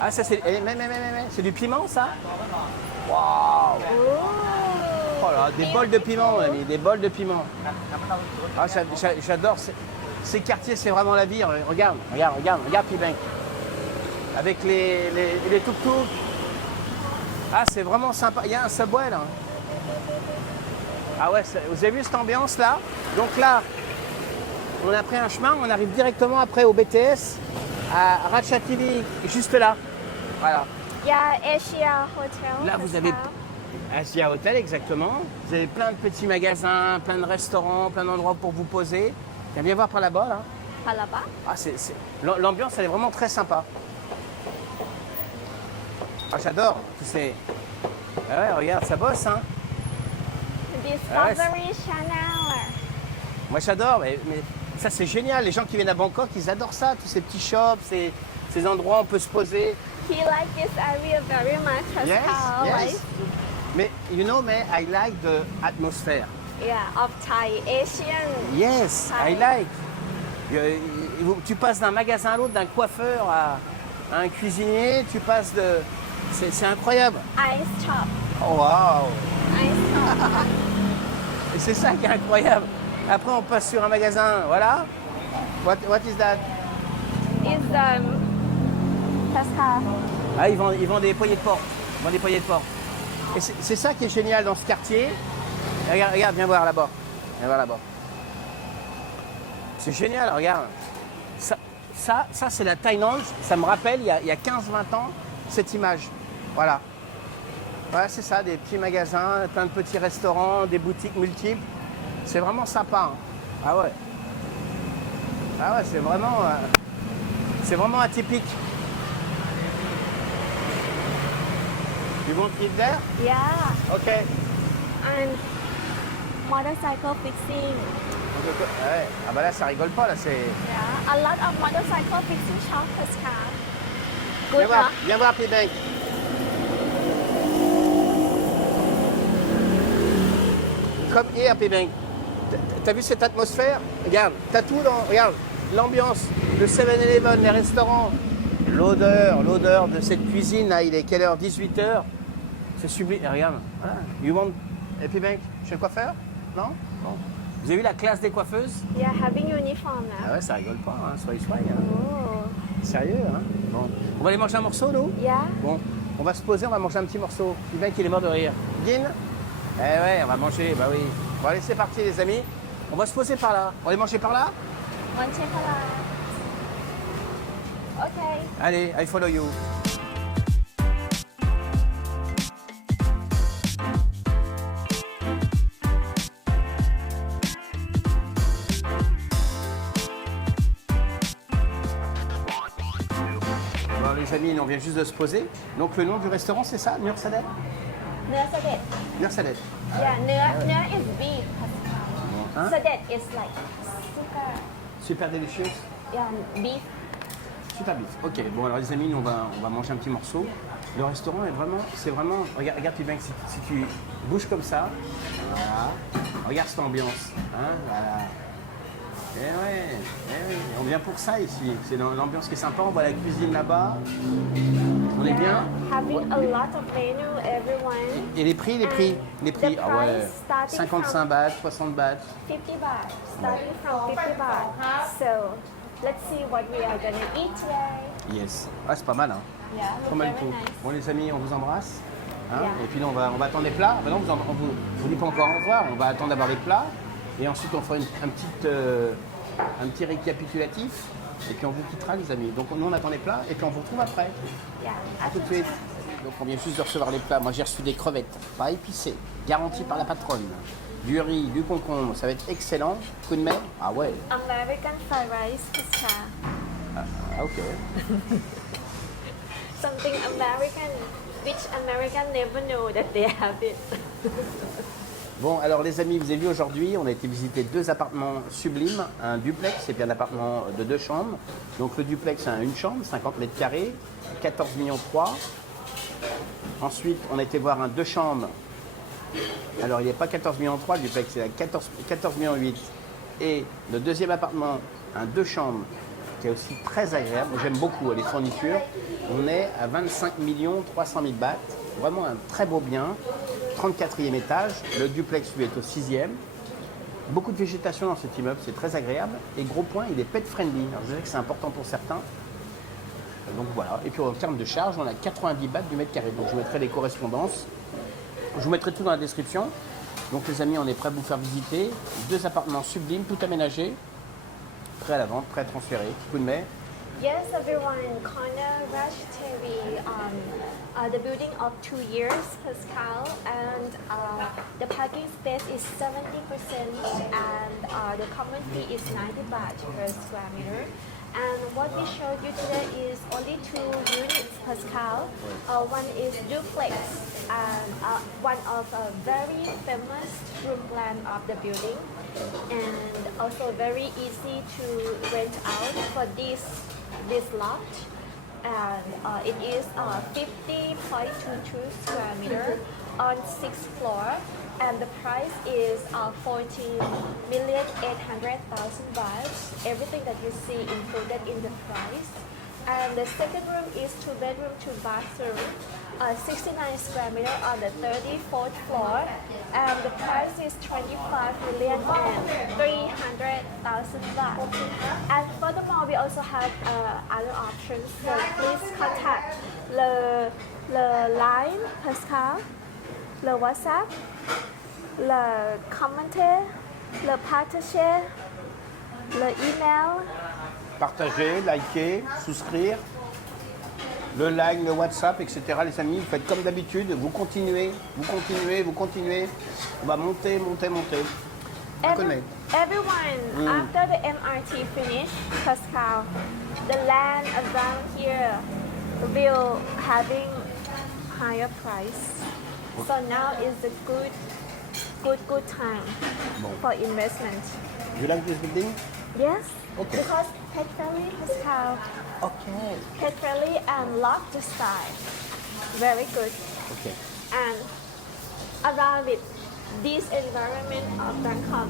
Ah, ça c'est. Mais, c'est du piment ça? Waouh! Ooh. Oh là, des bols de piment, mon ami, des bols de piment. Ah, j'adore. Ces quartiers, c'est vraiment la vie. Regarde, Pibank. Avec les tuk-tuk. Ah, c'est vraiment sympa. Il y a un Subway là. Ah ouais, vous avez vu cette ambiance là? Donc là, on a pris un chemin, on arrive directement après au BTS, à Ratchatili, juste là. Voilà. Yeah, Asia Hotel. Là, vous avez Asia Hotel, exactement. Vous avez plein de petits magasins, plein de restaurants, plein d'endroits pour vous poser. Viens voir par là-bas, là. Par là-bas. Ah, l'ambiance, elle est vraiment très sympa. Ah, j'adore. Ah ouais, regarde, ça bosse, hein. Discovery Channel. Moi, j'adore, mais ça, c'est génial. Les gens qui viennent à Bangkok, ils adorent ça. Tous ces petits shops, ces endroits où on peut se poser. He likes this area very much, Pascal. Yes. Mais, you know, I like the atmosphere. Yeah, of Thai, Asian. Yes, I like. Tu passes d'un magasin à l'autre, d'un coiffeur à un cuisinier, tu passes de... C'est incroyable. Ice shop. Oh, wow. Ice shop. Et c'est ça qui est incroyable. Après, on passe sur un magasin, voilà. What is that? Is Pascal. Ah, ils vendent des poignées de porte. Et c'est ça qui est génial dans ce quartier. Regarde, viens voir là-bas. C'est génial, regarde. Ça c'est la Thaïlande. Ça me rappelle, il y a 15-20 ans, cette image. Voilà. Voilà, c'est ça, des petits magasins, plein de petits restaurants, des boutiques multiples. C'est vraiment sympa. Hein. Ah ouais. C'est vraiment atypique. You want to eat there? Yeah. Okay. And motorcycle fixing. Ouais. Ah bah là, ça rigole pas, là, c'est... Yeah, a lot of motorcycle fixing shop, Pascal. Viens Good, voir, huh? viens voir P-Bank. Comme hier, P-Bank. T'as vu cette atmosphère? Regarde, t'as tout dans... Regarde, l'ambiance, le 7-Eleven, les restaurants, l'odeur de cette cuisine, là, il est quelle heure? 18h. C'est sublime. Et regarde, voilà. You want... Et P-Bank, chez le coiffeur? Non? Bon. Vous avez vu la classe des coiffeuses? Yeah, having uniform Ah now. ouais, ça rigole pas, hein, soyez hein. Oh. Sérieux, hein? Bon. On va aller manger un morceau, nous? Yeah. Bon, on va se poser, on va manger un petit morceau. P-Bank, il est mort de rire. Gin? Eh ouais, on va manger, bah oui. Bon, allez, c'est parti, les amis. On va se poser par là. On va aller manger par là? One chocolate. Okay. Allez, I follow you. Bon, les amis, on vient juste de se poser. Donc, le nom du restaurant, c'est ça? Nur Sadet? นื้อเสด็จ Nur Sadet. Yeah, เนื้อ is beef. Hein? เสด็จ is like super. Super délicieux. Yeah, beef. Super bif. Ok, bon alors les amis, nous, on va manger un petit morceau. Le restaurant est vraiment, c'est vraiment, regarde P-Bank, si tu bouges comme ça, voilà, regarde cette ambiance, hein, voilà. Et ouais, eh oui, on vient pour ça ici, c'est l'ambiance qui est sympa, on voit la cuisine là-bas, on est bien. Having a lot of menu, everyone. Et les prix, The ah ouais, price starting 55 bahts, 60 bahts. 50 baht, starting from 50 baht. So, let's see what we are gonna eat today. Yes, ah, c'est pas mal, hein. Yeah, Pas look mal very du tout. nice. Bon les amis, on vous embrasse. Hein, Yeah. et puis là, on va attendre les plats. Ben non, on vous dit pas encore au revoir. On va attendre d'avoir les plats. Et ensuite, on fera un petit récapitulatif. Et puis on vous quittera les amis. Donc nous, on attend les plats. Et puis on vous retrouve après. Yeah. À tout de suite. Donc on vient juste de recevoir les plats. Moi, j'ai reçu des crevettes, pas épicées, garanties par la patronne. Du riz, du concombre, ça va être excellent. Coup de mer? Ah ouais. American fried rice, Pascal. Ah, ok. Something American, which American never know that they have it. Bon, alors les amis, vous avez vu aujourd'hui, on a été visiter deux appartements sublimes, un duplex et puis un appartement de 2 chambres. Donc le duplex, c'est une chambre, 50 mètres carrés, 14 millions 3. Ensuite, on a été voir un 2 chambres. Alors il n'est pas 14 millions 3, le duplex, c'est à 14 millions 8. Et le deuxième appartement, un 2 chambres, qui est aussi très agréable. J'aime beaucoup les fournitures. On est à 25 300 000 bahts. Vraiment un très beau bien. 34e étage. Le duplex, lui, est au 6e. Beaucoup de végétation dans cet immeuble, c'est très agréable. Et gros point, il est pet friendly. Alors, je sais que c'est important pour certains. Donc voilà. Et puis en termes de charge, on a 90 bahts du mètre carré. Donc je vous mettrai les correspondances. Je vous mettrai tout dans la description. Donc les amis, on est prêts à vous faire visiter. 2 appartements sublimes, tout aménagé. Prêt à la vente, prêt à transférer. Coup de mer. Yes, everyone. Corner Rush TV. The building of 2 years, Pascal, and the parking space is 70%, and the common fee is 90 baht per square meter. And what we showed you today is only 2 units, Pascal. One is duplex, and one of a very famous room plan of the building, and also very easy to rent out for this lot. And it is 50.22 square meter on 6th floor, and the price is 14,800,000 baht. Everything that you see included in the price. And the second room is 2 bedroom, 2 bathroom, 69 square meter on the 34th floor, and the price is 25,300,000 baht. And furthermore, we also have other options. So please contact the line, Pascal, the WhatsApp, the commenter, the partager, the email. Partagez, likez, souscrire, le like, le WhatsApp, etc. Les amis, vous faites comme d'habitude, vous continuez. On va monter. Un coup de main. Everyone, after the MRT finish, Pascal, the land around here will having higher price. So now is the good good time Bon. for investment. You like this building? Yes. Okay. Because pet friendly, Pascal. Okay. Pet friendly and lodge style. Very good. Okay. And around it, this environment of Bangkok,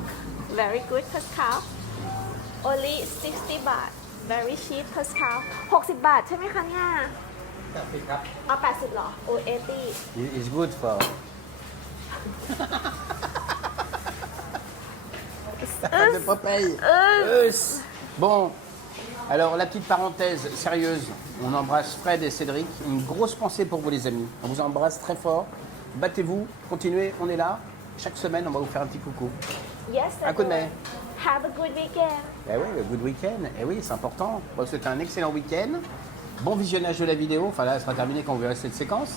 very good, Pascal. Only 60 baht. Very cheap, Pascal. 60 บาทใช่ไหมคะเนี่ย ครับ เอา80เหรอโอ้80 It's good for. De Popeye. Bon, alors la petite parenthèse sérieuse, on embrasse Fred et Cédric. Une grosse pensée pour vous les amis. On vous embrasse très fort. Battez-vous, continuez, on est là. Chaque semaine, on va vous faire un petit coucou. Yes, Un coup de main. Have a good weekend. Eh oui, le good week-end. Eh oui, c'est important. On vous souhaite un excellent week-end. Bon visionnage de la vidéo. Enfin là, elle sera terminée quand vous verrez cette séquence.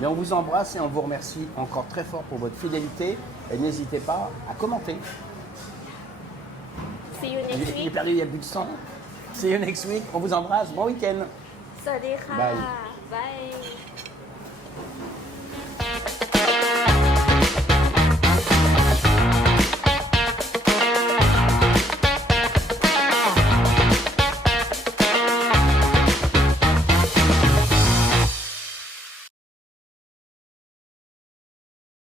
Mais on vous embrasse et on vous remercie encore très fort pour votre fidélité. Et n'hésitez pas à commenter. See you next Il est week. perdu, il n'y a plus de sang. See you next week. On vous embrasse. Bon week-end. สวัสดีค่ะ Bye. Bye